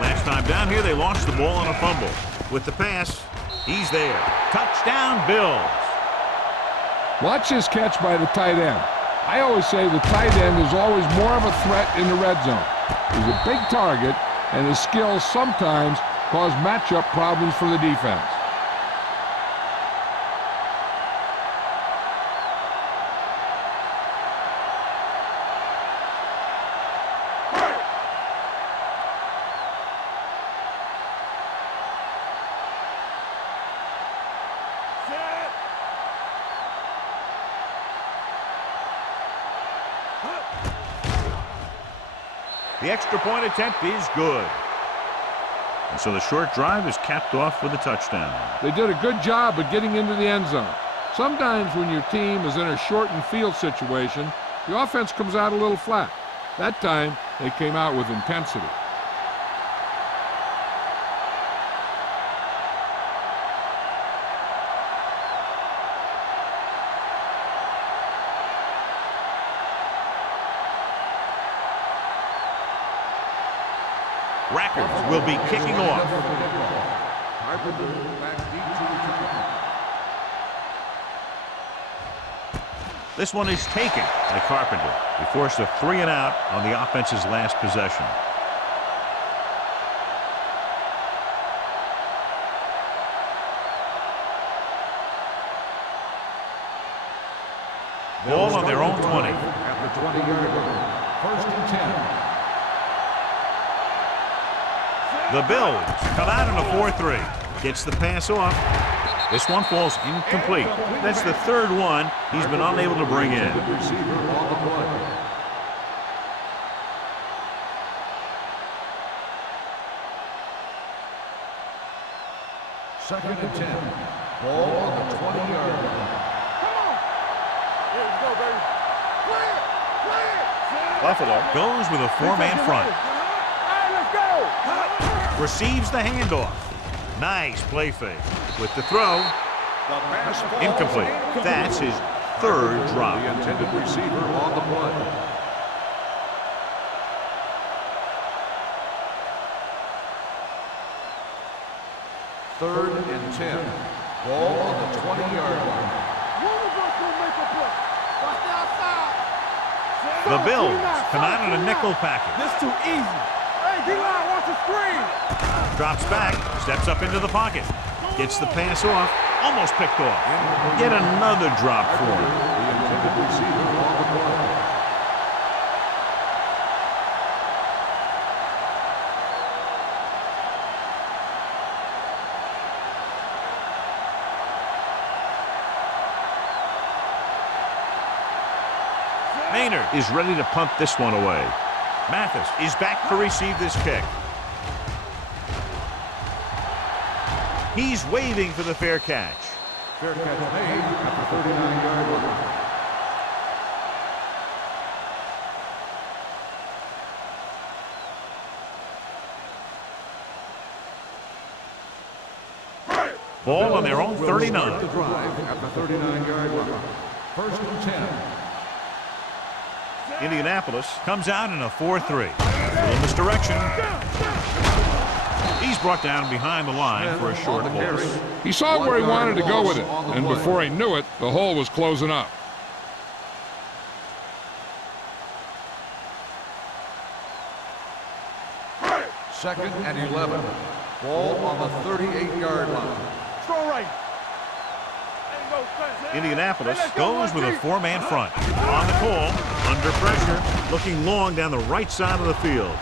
Last time down here, they launched the ball on a fumble. With the pass, he's there. Touchdown, Bills. Watch his catch by the tight end. I always say the tight end is always more of a threat in the red zone. He's a big target, and his skills sometimes cause matchup problems for the defense. The extra point attempt is good. And so the short drive is capped off with a touchdown. They did a good job of getting into the end zone. Sometimes when your team is in a shortened field situation, the offense comes out a little flat. That time, they came out with intensity. Rackers will be kicking off. This one is taken by Carpenter. He forced a 3 and out on the offense's last possession. Ball on their own 20. At the 20-yard line. 1st and 10. The Bills come out in a 4-3. Gets the pass off. This one falls incomplete. That's the third one he's been unable to bring in. Receiver on the play. Second and 10. Ball on the 20-yard line. Here we go, baby. Play it! Play it! Buffalo goes with a 4-man front. All right, let's go! Receives the handoff. Nice play fake. With the throw, incomplete. That's his third drop. The intended receiver on the play. Third and 10. Ball on the 20-yard line. One of us will make a play. Watch the outside. The Bills come out in a nickel package. This too easy. Hey, D-line, watch the screen. Drops back, steps up into the pocket. Gets the pass off, almost picked off. Yet another drop for him. The intended receiver on the play. Maynard is ready to punt this one away. Mathis is back to receive this kick. He's waving for the fair catch. Fair catch made at the 39-yard line. Ball on their own 39. The drive at the 39-yard line. 1st and 10. Indianapolis comes out in a 4-3. Little misdirection. He's brought down behind the line for a short loss. He saw where he wanted to go with it, and before he knew it, the hole was closing up. Second and 11. Ball on the 38-yard line. Strong right. Indianapolis goes with a 4-man front. On the call, under pressure, looking long down the right side of the field.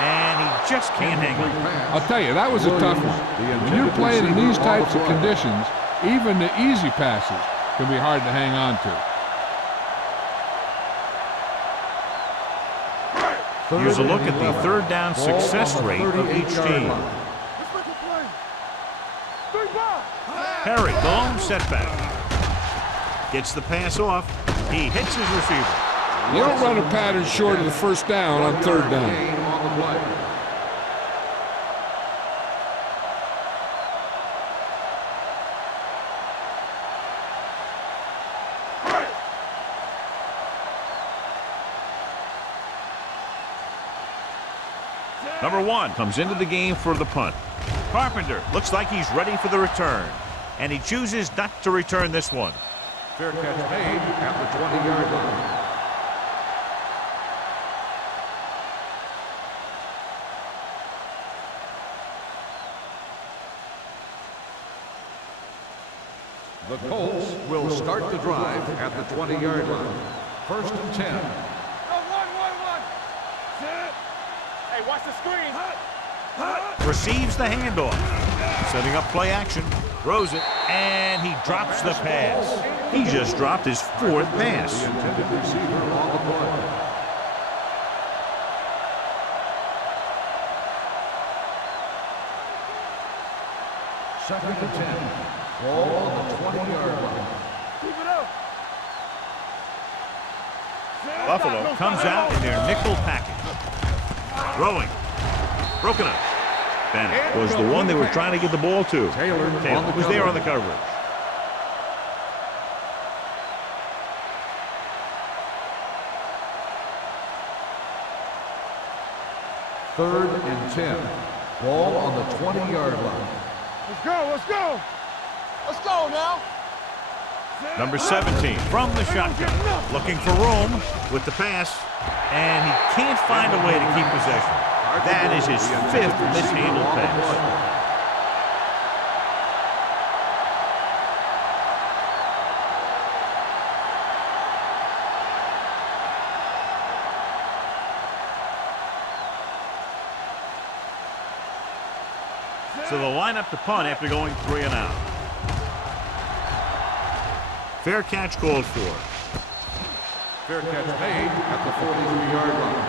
And he just can't hang on. I'll tell you, that was a tough one. When you're playing in these types of conditions, even the easy passes can be hard to hang on to. Here's a look at the third down success rate of each team. Perry, the lone setback. Gets the pass off. He hits his receiver. You don't run a pattern short of the first down on third down. On the play. Number 1 comes into the game for the punt. Carpenter looks like he's ready for the return. And he chooses not to return this one. Fair catch made at the 20-yard line. The Colts will start the drive at the 20-yard line. 1st and 10. One. Hey, watch the screen. Receives the handoff. Setting up play action. Throws it. And he drops the pass. He just dropped his 4th pass. The intended receiver on the play. Second and 10. Ball on the 20-yard line. Keep it up. Buffalo comes out in their nickel package. Throwing. Broken up. Bennett was the one they were trying to get the ball to. Taylor was there on the coverage. Third and 10. Ball on the 20-yard line. Let's go, let's go. Let's go now. Number 17 from the shotgun. Looking for room with the pass. And he can't find a way to keep possession. That is his 5th mishandled pass. So they'll line up to punt after going 3 and out. Fair catch called for. Fair catch made at the 43-yard line.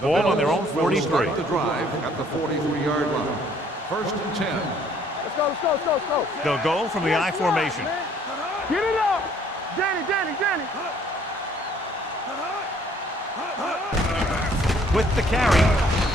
Ball on their own 43. Start the drive at the 43-yard line. First and 10. Let's go, let's go, let's go, let's go. They'll go from the I formation. Get it up. Danny. With the carry,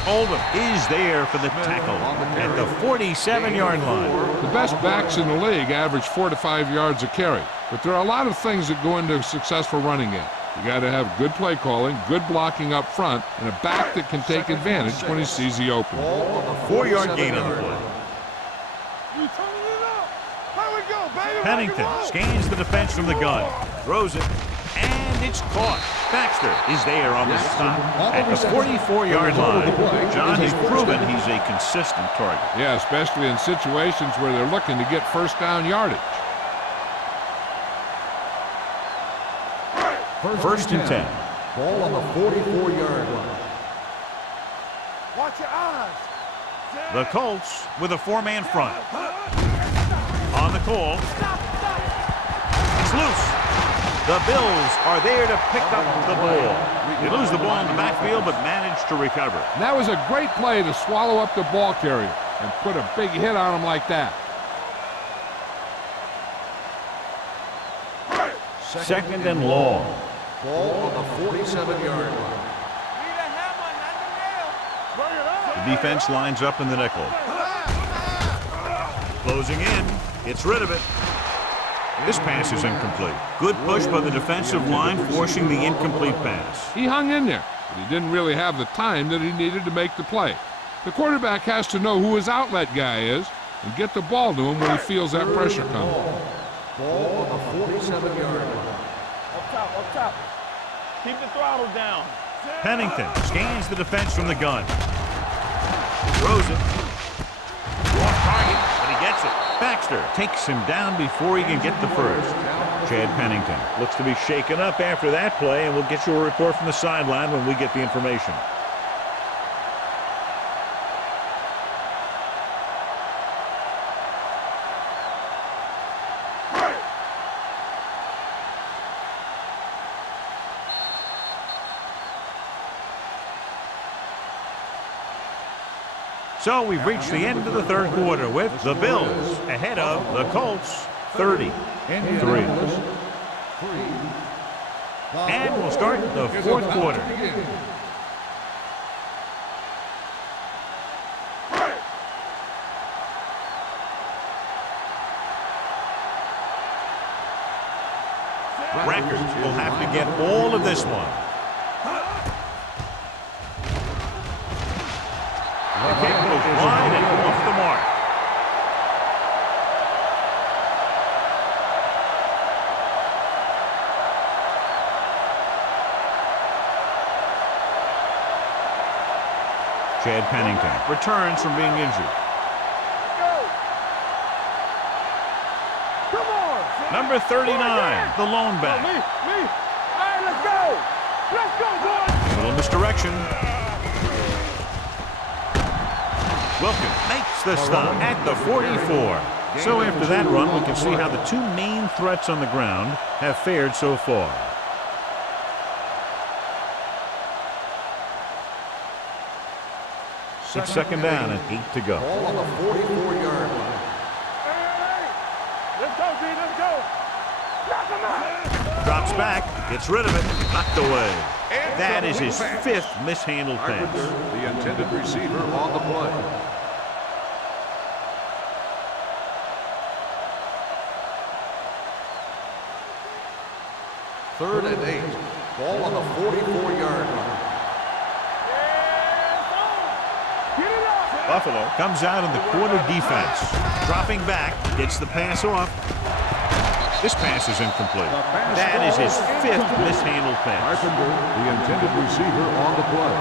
Oldham is there for the tackle at the 47-yard line. The best backs in the league average 4 to 5 yards a carry, but there are a lot of things that go into a successful running game. You got to have good play calling, good blocking up front, and a back that can take advantage when he sees the opening. 4-yard gain on the play. We turning it up. Here we go, baby. Pennington scans the defense from the gun, throws it, and it's caught. Baxter is there on the stop at the 44-yard line. John has proven he's a consistent target. Yeah, especially in situations where they're looking to get first down yardage. First and 10. Ball on the 44-yard line. Watch your eyes. The Colts with a 4-man front. On the call. It's loose. The Bills are there to pick up the ball. They lose the ball in the backfield, but manage to recover. And that was a great play to swallow up the ball carrier and put a big hit on him like that. Second and long. Ball on the 47-yard line. The defense lines up in the nickel. Closing in. Gets rid of it. This pass is incomplete. Good push by the defensive line, forcing the incomplete pass. He hung in there, but he didn't really have the time that he needed to make the play. The quarterback has to know who his outlet guy is and get the ball to him when he feels that pressure coming. Ball on the 47-yard line. Up top. Keep the throttle down. Pennington scans the defense from the gun. Throws it. Off target, but he gets it. Baxter takes him down before he can get the first. Chad Pennington looks to be shaken up after that play, and we'll get you a report from the sideline when we get the information. So we've reached the end of the third quarter with the Bills ahead of the Colts 30-3. And we'll start the fourth quarter. Records will have to get all of this one. The kick goes wide and off the mark. Chad Pennington returns from being injured. Come on. Number 39, the lone back. Me. All right, let's go. Let's go, boys. A little misdirection. Wilkins makes the stop at the 44. So after that run, we can see how the two main threats on the ground have fared so far. It's second down and 8 to go. Ball on the 44-yard line. Let's go, D. Let's go. Knock him out. Drops back, gets rid of it, knocked away. That is his 5th mishandled pass. The intended receiver on the play. Third and 8. Ball on the 44-yard line. Buffalo comes out in the quarter defense. Dropping back, gets the pass off. This pass is incomplete. That is his 5th mishandled pass. Carpenter, the intended receiver on the play.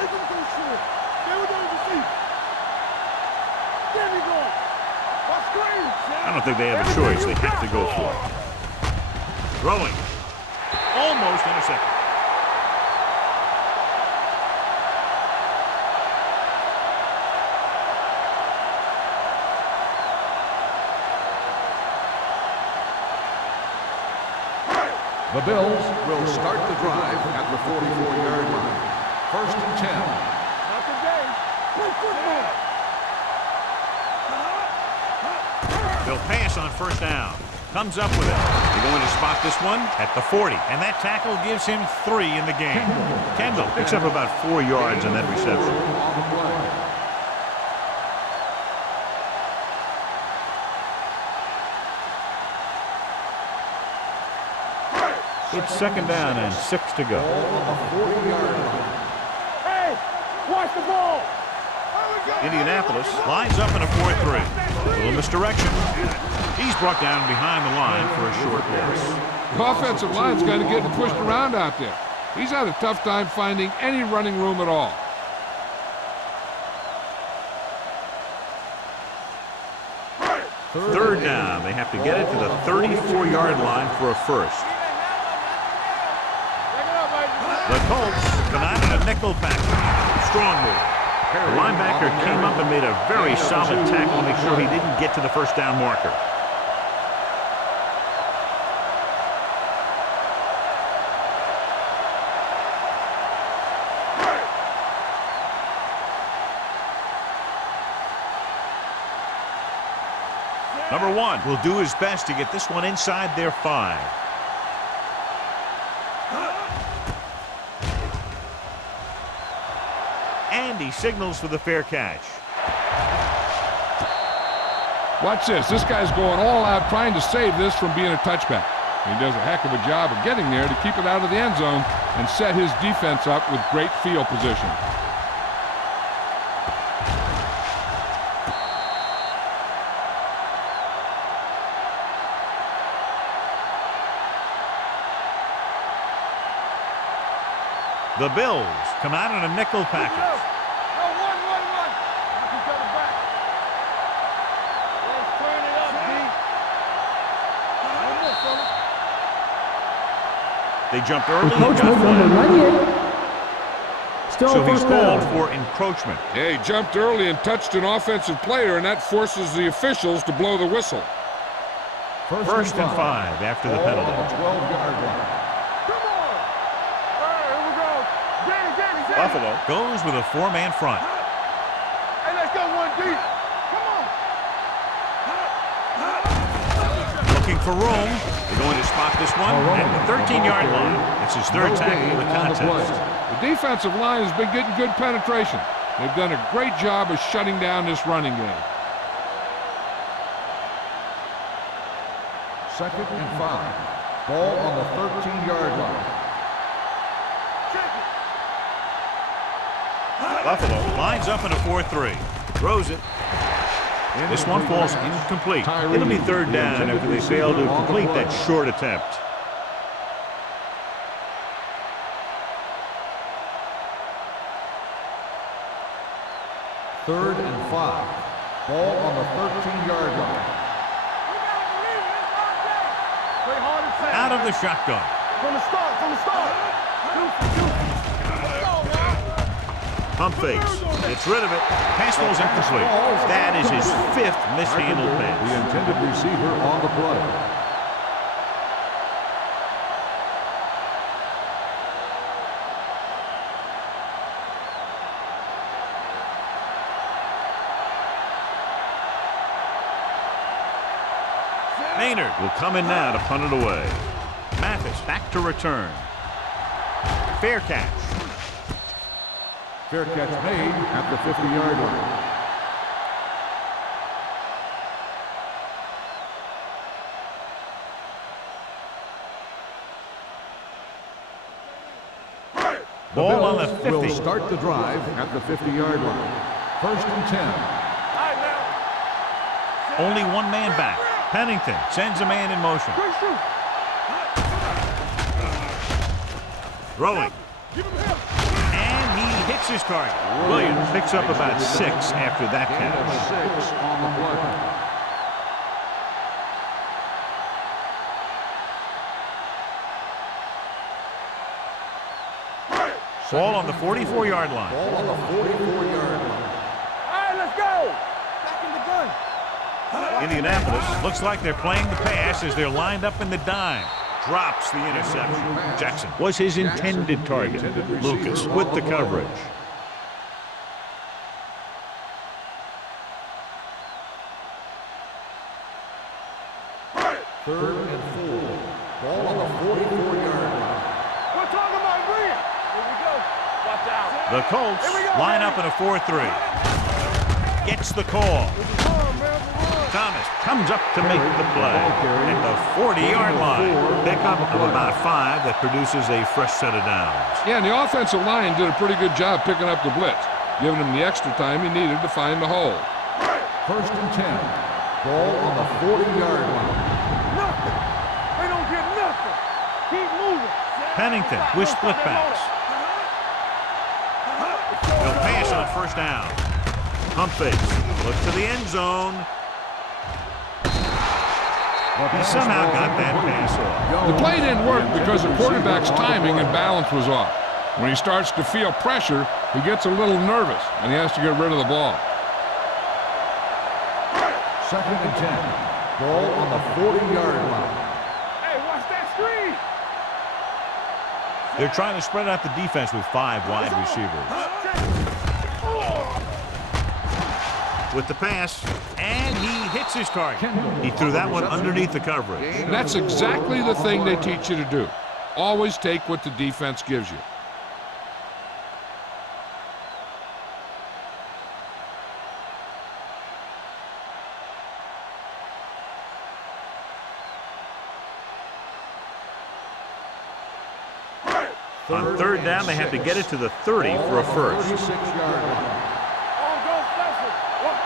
Make him go short. Stay with the receiver. There we go. Watch screen. I don't think they have a choice. They have to go for it. Throwing. Almost intercepted. The Bills will start the drive at the 44-yard line. First and 10. Not today. Play football. They'll pass on first down. Comes up with it. They're going to spot this one at the 40. And that tackle gives him 3 in the game. Kendall picks up about 4 yards on that reception. On the play. It's second down and 6 to go. Ball on the 40-yard line. Hey, watch the ball. Indianapolis lines up in a 4-3. Little misdirection. He's brought down behind the line for a short loss. The offensive line's kind of getting pushed around out there. He's had a tough time finding any running room at all. Third down. They have to get it to the 34-yard line for a first. The Colts come out in a nickel package. Strong move. The linebacker came up and made a very solid tackle to make sure he didn't get to the first down marker. Number 1 will do his best to get this one inside their 5. And he signals for the fair catch. Watch this. This guy's going all out trying to save this from being a touchback. He does a heck of a job of getting there to keep it out of the end zone and set his defense up with great field position. The Bills come out in a nickel package. One. Knock each other back. Let's turn it up, D. One more, fella. They jumped early and Encroachment got number flagged. 98. Still So he's first called down. for encroachment. Yeah, he jumped early and touched an offensive player, and that forces the officials to blow the whistle. First and 5 after the Ball penalty. on the 12-yard line. Come on. All right, here we go. Danny. Buffalo goes with a 4-man front. Hey, let's go one deep. Come on. Looking for room. They're going to spot this one at the 13-yard line. It's his 3rd tackle of the contest. The defensive line has been getting good penetration. They've done a great job of shutting down this running game. Second and 5. Ball on the 13-yard line. Buffalo lines up in a 4-3. Throws it. This one falls incomplete. It'll be 3rd down after they fail to complete that short attempt. Third and 5. Ball on the 13-yard line. Play hard and fast. Out of the shotgun. From the start. Pump fakes. Gets rid of it. Pass falls incomplete. That is his 5th mishandled The pass. intended receiver on the play. Maynard will come in now to punt it away. Mathis back to return. Fair catch. Fair catch made at the 50-yard line. Ball on the 50. Will start the drive at the 50-yard line. 1st and 10. Only one man back. Pennington sends a man in motion. Throwing. And he hits his target. Williams picks up about 6 after that catch. 6 on the play. Ball on the 44-yard line. Ball on the 44-yard line. All right, let's go. Back in the gun. Indianapolis looks like they're playing the pass as they're lined up in the dime. Drops the interception. Jackson was his intended target. Lucas with the coverage. Third and 4. Ball on the 44-yard line. We're talking about Bria. Here we go. Watch out. The Colts line up in a 4-3. Gets the call. Thomas comes up to make the play at the 40-yard line. Pickup of about 5 that produces a fresh set of downs. Yeah, and the offensive line did a pretty good job picking up the blitz, giving him the extra time he needed to find the hole. 1st and 10. Ball on the 40-yard line. Nothing. They don't get nothing. Keep moving. Pennington with split backs. He'll pass on 1st down. Pump fakes. Looks to the end zone. He somehow got that pass off. The play didn't work because the quarterback's timing and balance was off. When he starts to feel pressure, he gets a little nervous, and he has to get rid of the ball. 2nd and 10. Ball on the 40-yard line. Hey, watch that screen. They're trying to spread out the defense with 5 wide receivers. With the pass, and he hits his target. He threw that one underneath the coverage. And that's exactly the thing they teach you to do. Always take what the defense gives you. On 3rd down, they have to get it to the 30 for a first. 36-yard line. On go special.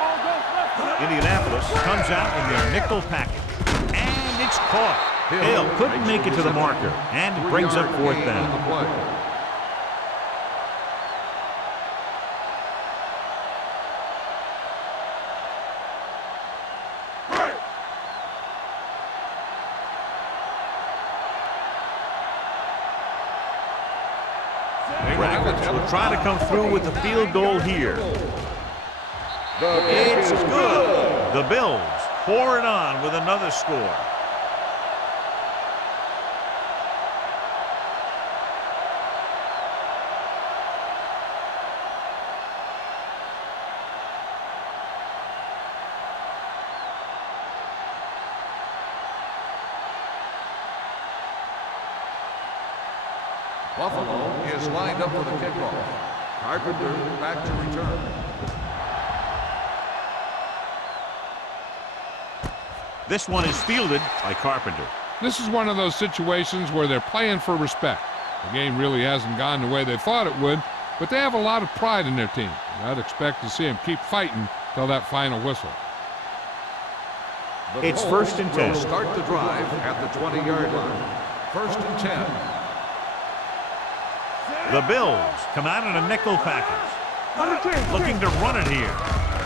On go special. Indianapolis comes out in their nickel package, and it's caught. Hill couldn't make it to the marker, and it brings up 4th down. Rackets will try to come through with the field goal here. It's good. The Bills pour it on with another score. Buffalo is lined up for the kickoff. Carpenter back to return. This one is fielded by Carpenter. This is one of those situations where they're playing for respect. The game really hasn't gone the way they thought it would, but they have a lot of pride in their team. I'd expect to see them keep fighting till that final whistle. It's 1st and 10. Will start the drive at the 20-yard line. 1st and 10. The Bills come out in a nickel package. Looking to run it here.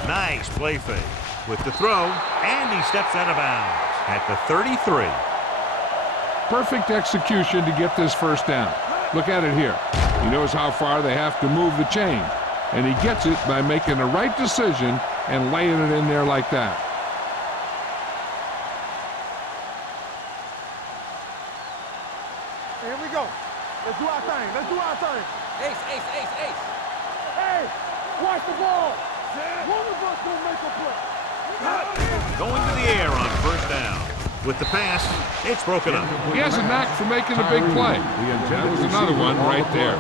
Nice play fake. With the throw, and he steps out of bounds at the 33. Perfect execution to get this 1st down. Look at it here. He knows how far they have to move the chain, and he gets it by making the right decision and laying it in there like that. Here we go. Let's do our thing. Let's do our thing. Ace, ace, ace, ace. Hey, watch the ball. One of us gonna make a play. Going to the air on first down. With the pass, it's broken up. He has a knack for making a big play. That was another one right there.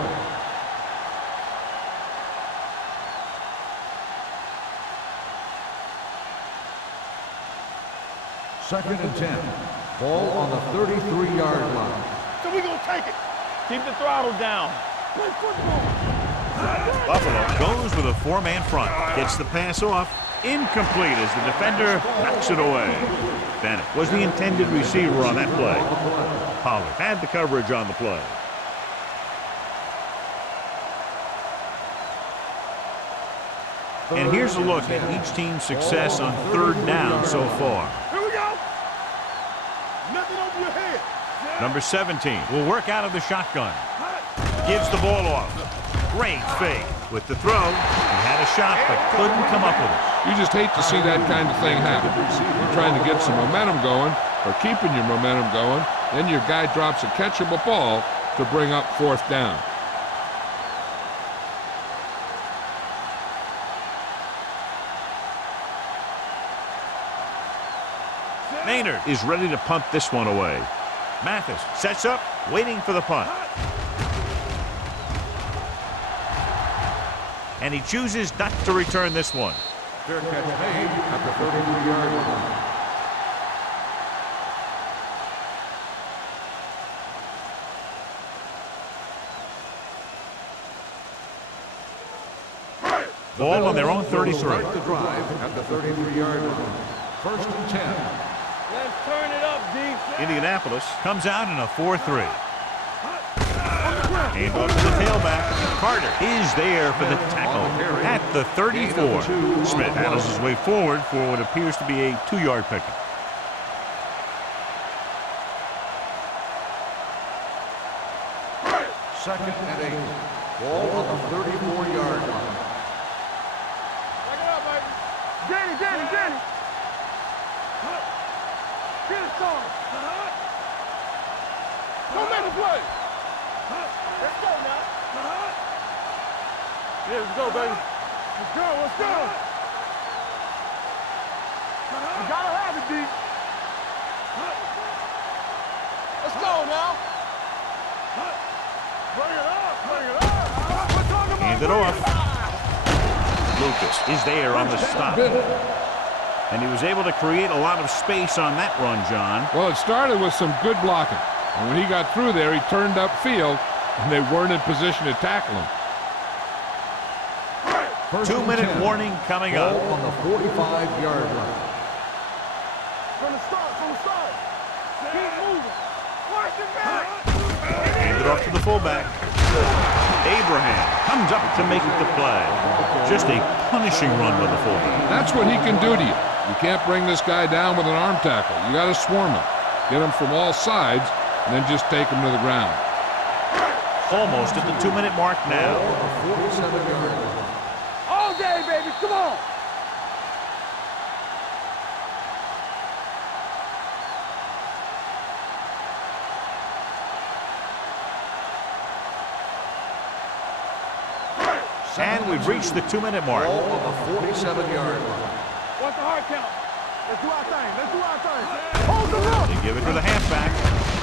Second and 10. Ball on the 33-yard line. So we gonna take it. Keep the throttle down. Play football. Buffalo goes with a four-man front. Gets the pass off. Incomplete as the defender knocks it away. Bennett was the intended receiver on that play. Pollard had the coverage on the play. And here's a look at each team's success on third down so far. Here we go. Nothing over your head. Number 17 will work out of the shotgun. Gives the ball off. Great fake. With the throw, he had a shot but couldn't come up with it. You just hate to see that kind of thing happen. You're trying to get some momentum going, or keeping your momentum going, then your guy drops a catchable ball to bring up fourth down. Maynard is ready to punt this one away. Mathis sets up, waiting for the punt. And he chooses not to return this one. Fair catch made at the 33-yard line. Ball on their own 33. Start the drive at the 33-yard line. First and 10. Let's turn it up, D. Indianapolis comes out in a 4-3. And off to the tailback. Carter is there for the tackle at the 34. Smith battles his way forward for what appears to be a 2-yard pickup. Second and 8. Ball on the 34-yard line. Back it up, baby. Danny. Get it started. Don't make the play. Let's go now. Yeah, let's go, baby. Let's go. You gotta have it, D. Let's go now. Bring it up. We're talking about Hand it off. Lucas is there on the stop. And he was able to create a lot of space on that run, John. Well, it started with some good blocking. And when he got through there, he turned upfield, and they weren't in position to tackle him. 2-minute warning coming up. Ball on the 45-yard line. From the start. Keep moving. Watch it back. Hand it off to the fullback. Abraham comes up to make the play. Just a punishing run by the fullback. That's what he can do to you. You can't bring this guy down with an arm tackle. You got to swarm him. Get him from all sides, and then just take him to the ground. Almost at the 2-minute mark now. Ball on the 47-yard line. All day, baby. Come on. And we've reached the 2-minute mark. Ball on the 47-yard line. What's the hard count? Let's do our thing. Hold the rope. They give it to the halfback.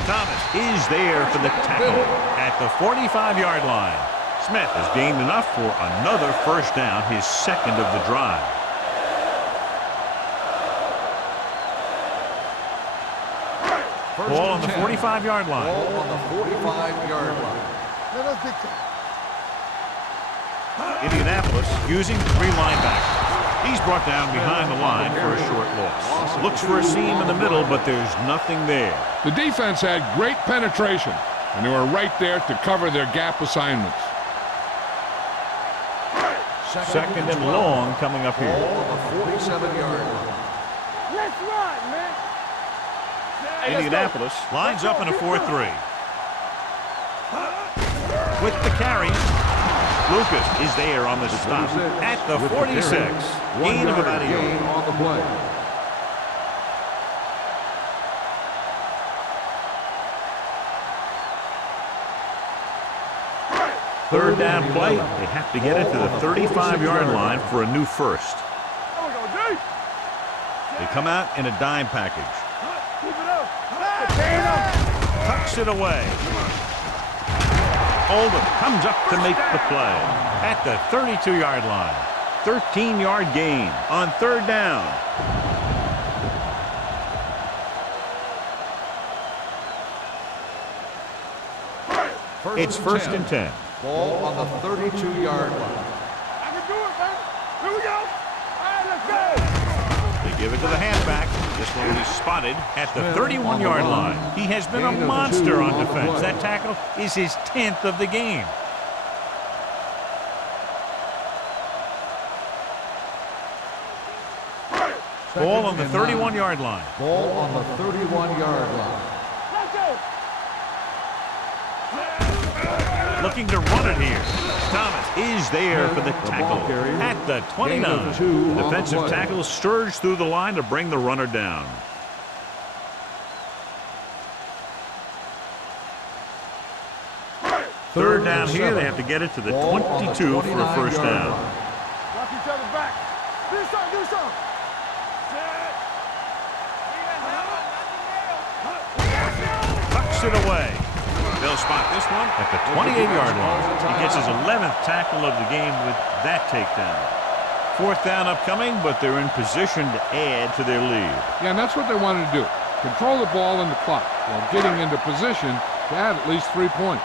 Thomas is there for the tackle at the 45-yard line. Smith has gained enough for another first down, his second of the drive. Ball on the 45-yard line. Ball on the 45-yard line. Let us dictate. Indianapolis using 3 linebackers. He's brought down behind the line for a short loss. Looks for a seam in the middle, but there's nothing there. The defense had great penetration, and they were right there to cover their gap assignments. Second and long coming up Ball here. on the 47-yard line. Let's run, man. Indianapolis lines up in a 4-3. with the carry. Lucas is there on the stop at the 46. Gain of about a yard. On the play. Third down play. They have to get it to the 35-yard line for a new first. They come out in a dime package. Tucks it away. Oldham comes up to make the play at the 32-yard line. 13-yard gain on third down. It's first and 10. Ball on the 32-yard line. I can do it, man. Here we go. All right, let's go. They give it to the halfback. This one is spotted at the 31-yard line. He has been a monster on defense. That tackle is his 10th of the game. Ball on the 31-yard line. Ball on the 31-yard line. Let's go. Looking to run it here. Thomas is there for the tackle at the 29. Defensive tackle surged through the line to bring the runner down. Third down here. They have to get it to the 22 for a first down. Watch each other back. Do something, do something. Tucks it away. They'll spot this one at the 28-yard line. He gets his 11th tackle of the game with that takedown. Fourth down upcoming, but they're in position to add to their lead. Yeah, and that's what they wanted to do. Control the ball and the clock while getting into position to add at least 3 points.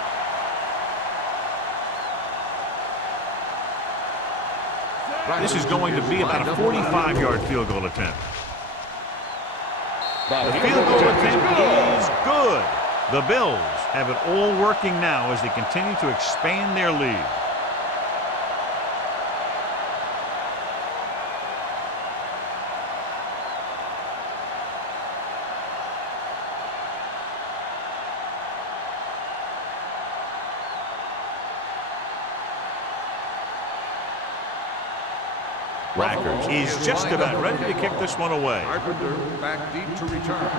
This is going to be about a 45-yard field goal attempt. The field goal attempt is good. The Bills have it all working now as they continue to expand their lead. Rackers is just about ready to kick this one away. Carpenter back deep to return.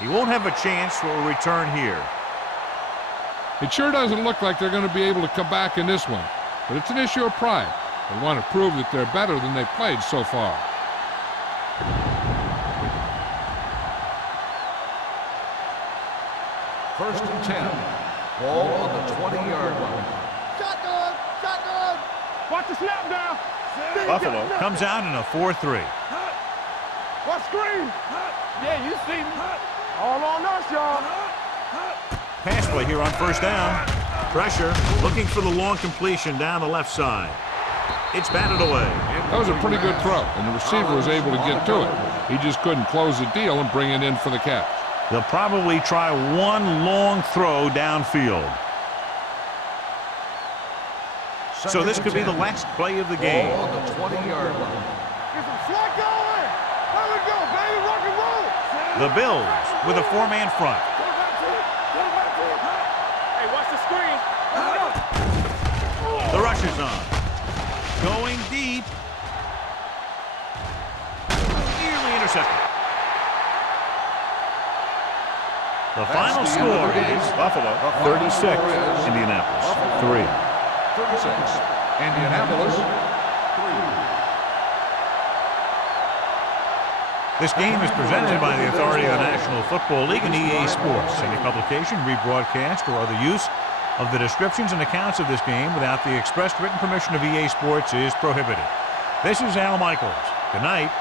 He won't have a chance for a return here. It sure doesn't look like they're going to be able to come back in this one, but it's an issue of pride. They want to prove that they're better than they've played so far. First and 10. Ball on the 20-yard line. Shotgun, shotgun. Watch the snap down. Buffalo comes out in a 4-3. Watch screen. Yeah, you see me. All on us, y'all. Pass play here on first down. Pressure, looking for the long completion down the left side. It's batted away. That was a pretty good throw, and the receiver was able to get to it. He just couldn't close the deal and bring it in for the catch. They'll probably try one long throw downfield. So this could be the last play of the game. Ball on the 20-yard line. Get some slack going. There we go, baby. Rock and roll. The Bills with a four-man front. Hey, watch the screen. The rush is on. Going deep. Nearly intercepted. The final score is Buffalo 36, Indianapolis 3. 36. Indianapolis 3. This game is presented by the authority of the National Football League and EA Sports. Any publication, rebroadcast, or other use of the descriptions and accounts of this game without the expressed written permission of EA Sports is prohibited. This is Al Michaels. Good night.